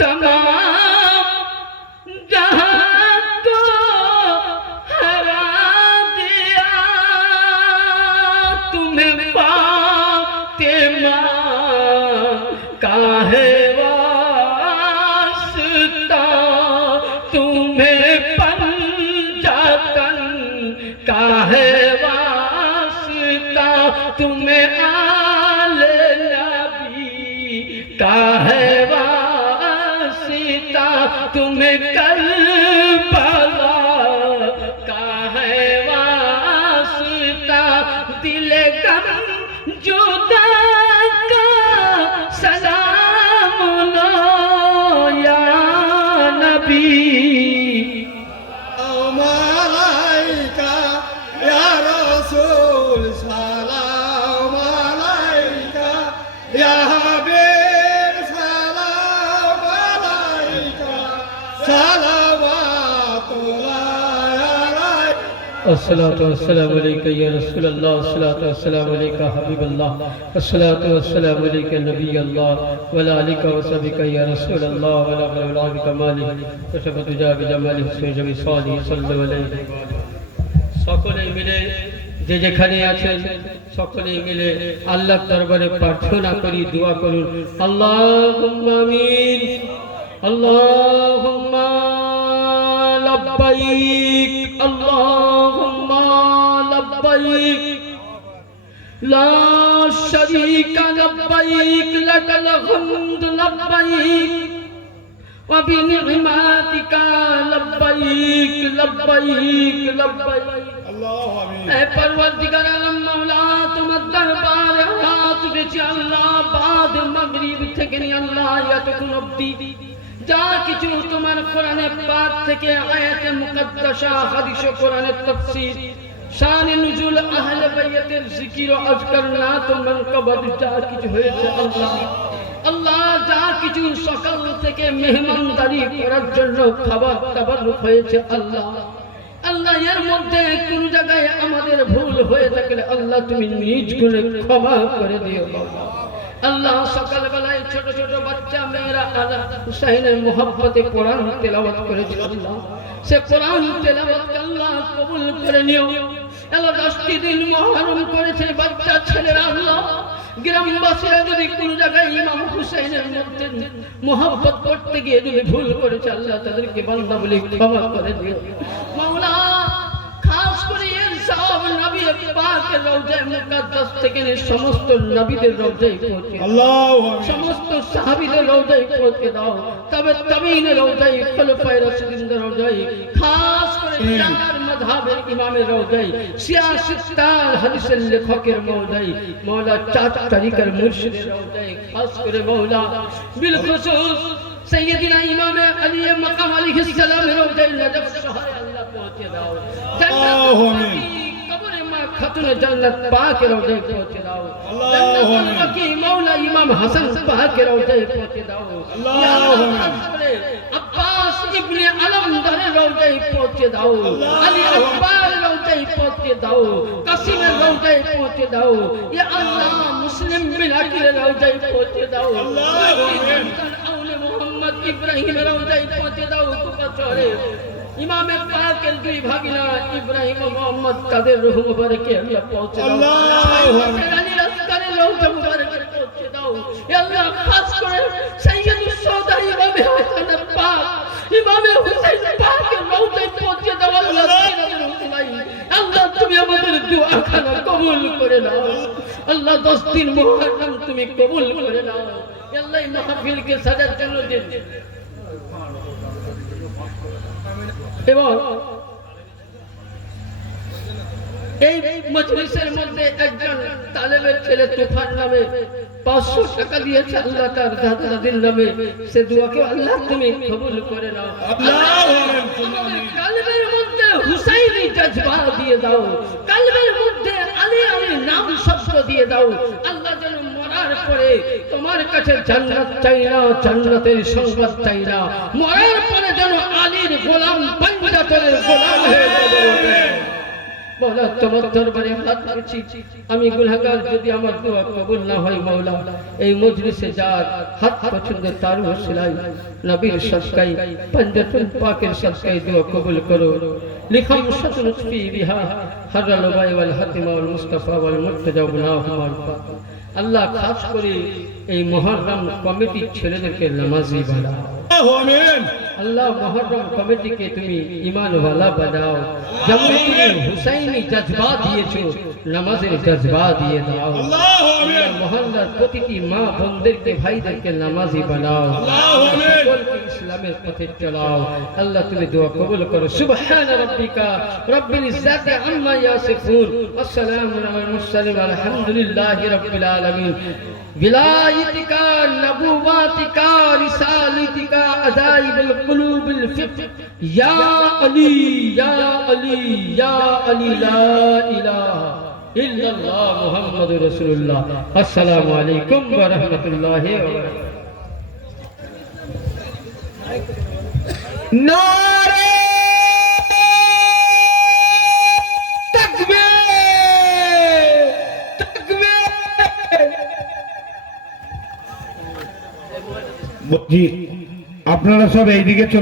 तमाम जहां को हरा दिया तुम्हें फातिमा काहे वास्ता तुम्हें पंजातन काहे वास्ता तुम्हें आले नबी काहे वास्ता तुम्हें करबला काहे वास्ता दिले गम जुदा का सलाम लो या नबी आलाइका या रसूल सलाम आलाइका या हबीब सलाम आलाइका सलावतुल्लाह आलाइका अस्सलातु वस्सलामु अलैका या रसूलल्लाह अस्सलातु वस्सलामु अलैका हबीबल्लाह अस्सलातु वस्सलामु अलैका नबीयल्लाह वला अलैका वसबिका या रसूलल्लाह वला वला बिकमाली वशफतु जा बिजमाली हुसैन जमी साली सल्लल्लाहु अलैहि সকলে মিলে যে যেখানে আছেন সকলে মিলে আল্লাহর দরবারে প্রার্থনা করি দোয়া করুন আল্লাহুম্মা আমিন আল্লাহুম্মা লব্বাইক আল্লাহুম্মা লব্বাইক লা শারীকা লব্বাইক লাকাল হামদু লব্বাইক ওয়া বিনি'মাতিকা লব্বাইক লব্বাইক লব্বাইক अल्लाह आमीन ऐ परवरदिगार आलम मौला তোমার দরবারে হাত উঠেছি আল্লাহ বাদ মাগরিব থেকে নিয়ে আল্লাহ এতক্ষণ অবধি যা কিছু তোমার কোরআনে পাক থেকে আয়াতে মুকদ্দাসা হাদিস ও কোরআনের তাফসীর শান নুজুল আহলে বাইতের জিকির ও আজকার নাত ও মানকাবাত যা কিছু হয়েছে আল্লাহ আল্লাহ যা কিছু সকাল থেকে মেহমানদারি করার জন্য খাবার দাবার হয়েছে আল্লাহ আল্লাহ এর মধ্যে কোন জায়গায় আমাদের ভুল হয়ে থাকলে আল্লাহ তুমি নিজ গুণে ক্ষমা করে দিও আল্লাহ সকাল বেলায় ছোট ছোট বাচ্চা মেয়েরা আলা হুসাইনের মোহাব্বতে কোরআন তেলাওয়াত করেছে আল্লাহ সে কোরআন তেলাওয়াত আল্লাহ কবুল করে নিও আল্লাহ 10 দিন মুহররম করেছে বাচ্চা ছেলেরা আল্লাহ গ্রামবাসীরা যদি কোন জায়গায় ইমাম হুসাইনের মধ্যে মোহাব্বত করতে গিয়ে যদি ভুল করেছে আল্লাহ তাদেরকে বান্দা বলে ক্ষমা করে দিও মাওলা খাস করে এর সব নবী পাকের রওজায়ে মুকদ্দাস থেকে সমস্ত নবীদের রওজায় পৌঁছে আল্লাহু আমিন সমস্ত সাহাবীদের রওজায় পৌঁছে দাও তবে তাবিনের রওজায় খলিফায়ে রাশিদিনদের রওজায় খাস করে জানার মাযহাবের ইমামের রওজায়, শিয়া সিত্তার হাদিসের লেখকের রওজায়, মাওলা চার তারিকার মুর্শিদের রওজায়, খাস করে মাওলা বিলখুসুস সৈয়দিনা ইমাম আলী মাকাম আলাইহিস সালামের রওজায় নজফ শহরে আল্লাহ পৌঁছে দাও। জান্নাতুল কবরে মা খাতুনে জান্নাত পাকের রওজায় পৌঁছে দাও। জান্নাতুল বাকি মাওলা ইমাম হাসান পাকের রওজায় পৌঁছে দাও। ইয়া আল্লাহ আব্বাস ইবনে আলমদারের রওজায় পৌঁছে দাও। আলী আকবর রওজায় পৌঁছে দাও। কাসিমের রওজায় পৌঁছে দাও। ইয়া আল্লাহ মুসলিম বিন আকিলের রওজায় পৌঁছে দাও। মোহাম্মদ ইব্রাহিম রওজায় পৌঁছে দাও। কুপাচরে ইমাম পাকের দুই ভাগিনা ইব্রাহিম ও মোহাম্মদ কাদের রূহ মুবারকে আল্লাহ পৌঁছে দাও। আলী আসকারের রওজা মুবারকে পৌঁছে দাও। ইয়া আল্লাহ খাস করে সাইয়্যিদুস সাদা ইমাম হাসান পাক ইমাম হুসাইন পাকের রওজায় পৌঁছে দাও। আল্লাহ তুমি আমাদের দুআ খানা কবুল করে নাও। আল্লাহ 10 দিন মুহররম তুমি কবুল করে নাও। আল্লাহ এই মাহফিলকে সাজার জন্য দিন। এবং এই মজলিসের মধ্যে একজন তালেবের ছেলে তুফান নামে 500 টাকা দিয়েছে আল্লাহ তার দাদা দাদির নামে। সে দোয়াকে আল্লাহ তুমি কবুল করে নাও। আমাদের কালবের মধ্যে হুসাইনি জজবা দিয়ে দাও। কালবের মধ্যে আলী আলীর নাম শব্দ দিয়ে দাও। আল্লাহ যেন মরার পরে তোমার কাছে জান্নাত চাই না, জান্নাতের সংবাদ চাই না, মরার পরে যেন আলীর গোলাম পাঞ্জাতনের গোলাম হয়ে যাবে। মাওলা তোমার দরবারে হাত রাখছি, আমি গুনাহগার, যদি আমার দোয়া কবুল না হয় মাওলা এই মজলিসে যার হাত পছন্দ তার ওসিলায় নবীর সদকায় পাঞ্জাতুল পাকের সদকায় দোয়া কবুল করো। লিখাম শতরুফি বিহা হারাল বাই ওয়াল হাতিমা ওয়াল মুস্তাফা ওয়াল মুর্তজা গুনাহুমাল পাক। আল্লাহ খাস করে এই মুহররম কমিটির ছেলেদেরকে নামাজি বানাও। আমিন। আল্লাহ মুহররম কমিটিকে তুমি ঈমান ওয়ালা বানাও। যেমন তুমি হুসাইনি জজবা দিয়েছো, নামাজের জজবা দিয়ে দাও। আল্লাহ মহল্লার প্রতিটি মা বোনদেরকে ভাইদেরকে নামাজি বানাও। সকলকে ইসলামের পথে চালাও। আল্লাহ তুমি দোয়া কবুল করো। সুবহান রাব্বিকা রাব্বিল ইজ্জাতি আম্মা ইয়াসিফুন ওয়া সালামুন আলাল মুরসালিন আলহামদুলিল্লাহি রাব্বিল আলামিন। বিলায়তিক নবুওয়াতিক রিসালাতিক আযাইবুল কুলুবিল ফিক ইয়া আলী ইয়া আলী ইয়া আলী লা ইলাহা ইল্লাল্লাহ মুহাম্মাদুর রাসূলুল্লাহ। আসসালামু আলাইকুম ওয়া রাহমাতুল্লাহি ওয়া বারাকাতুহু। নারে তাকবীর তাকবীর। জি, আপনারা সব এইদিকে চলে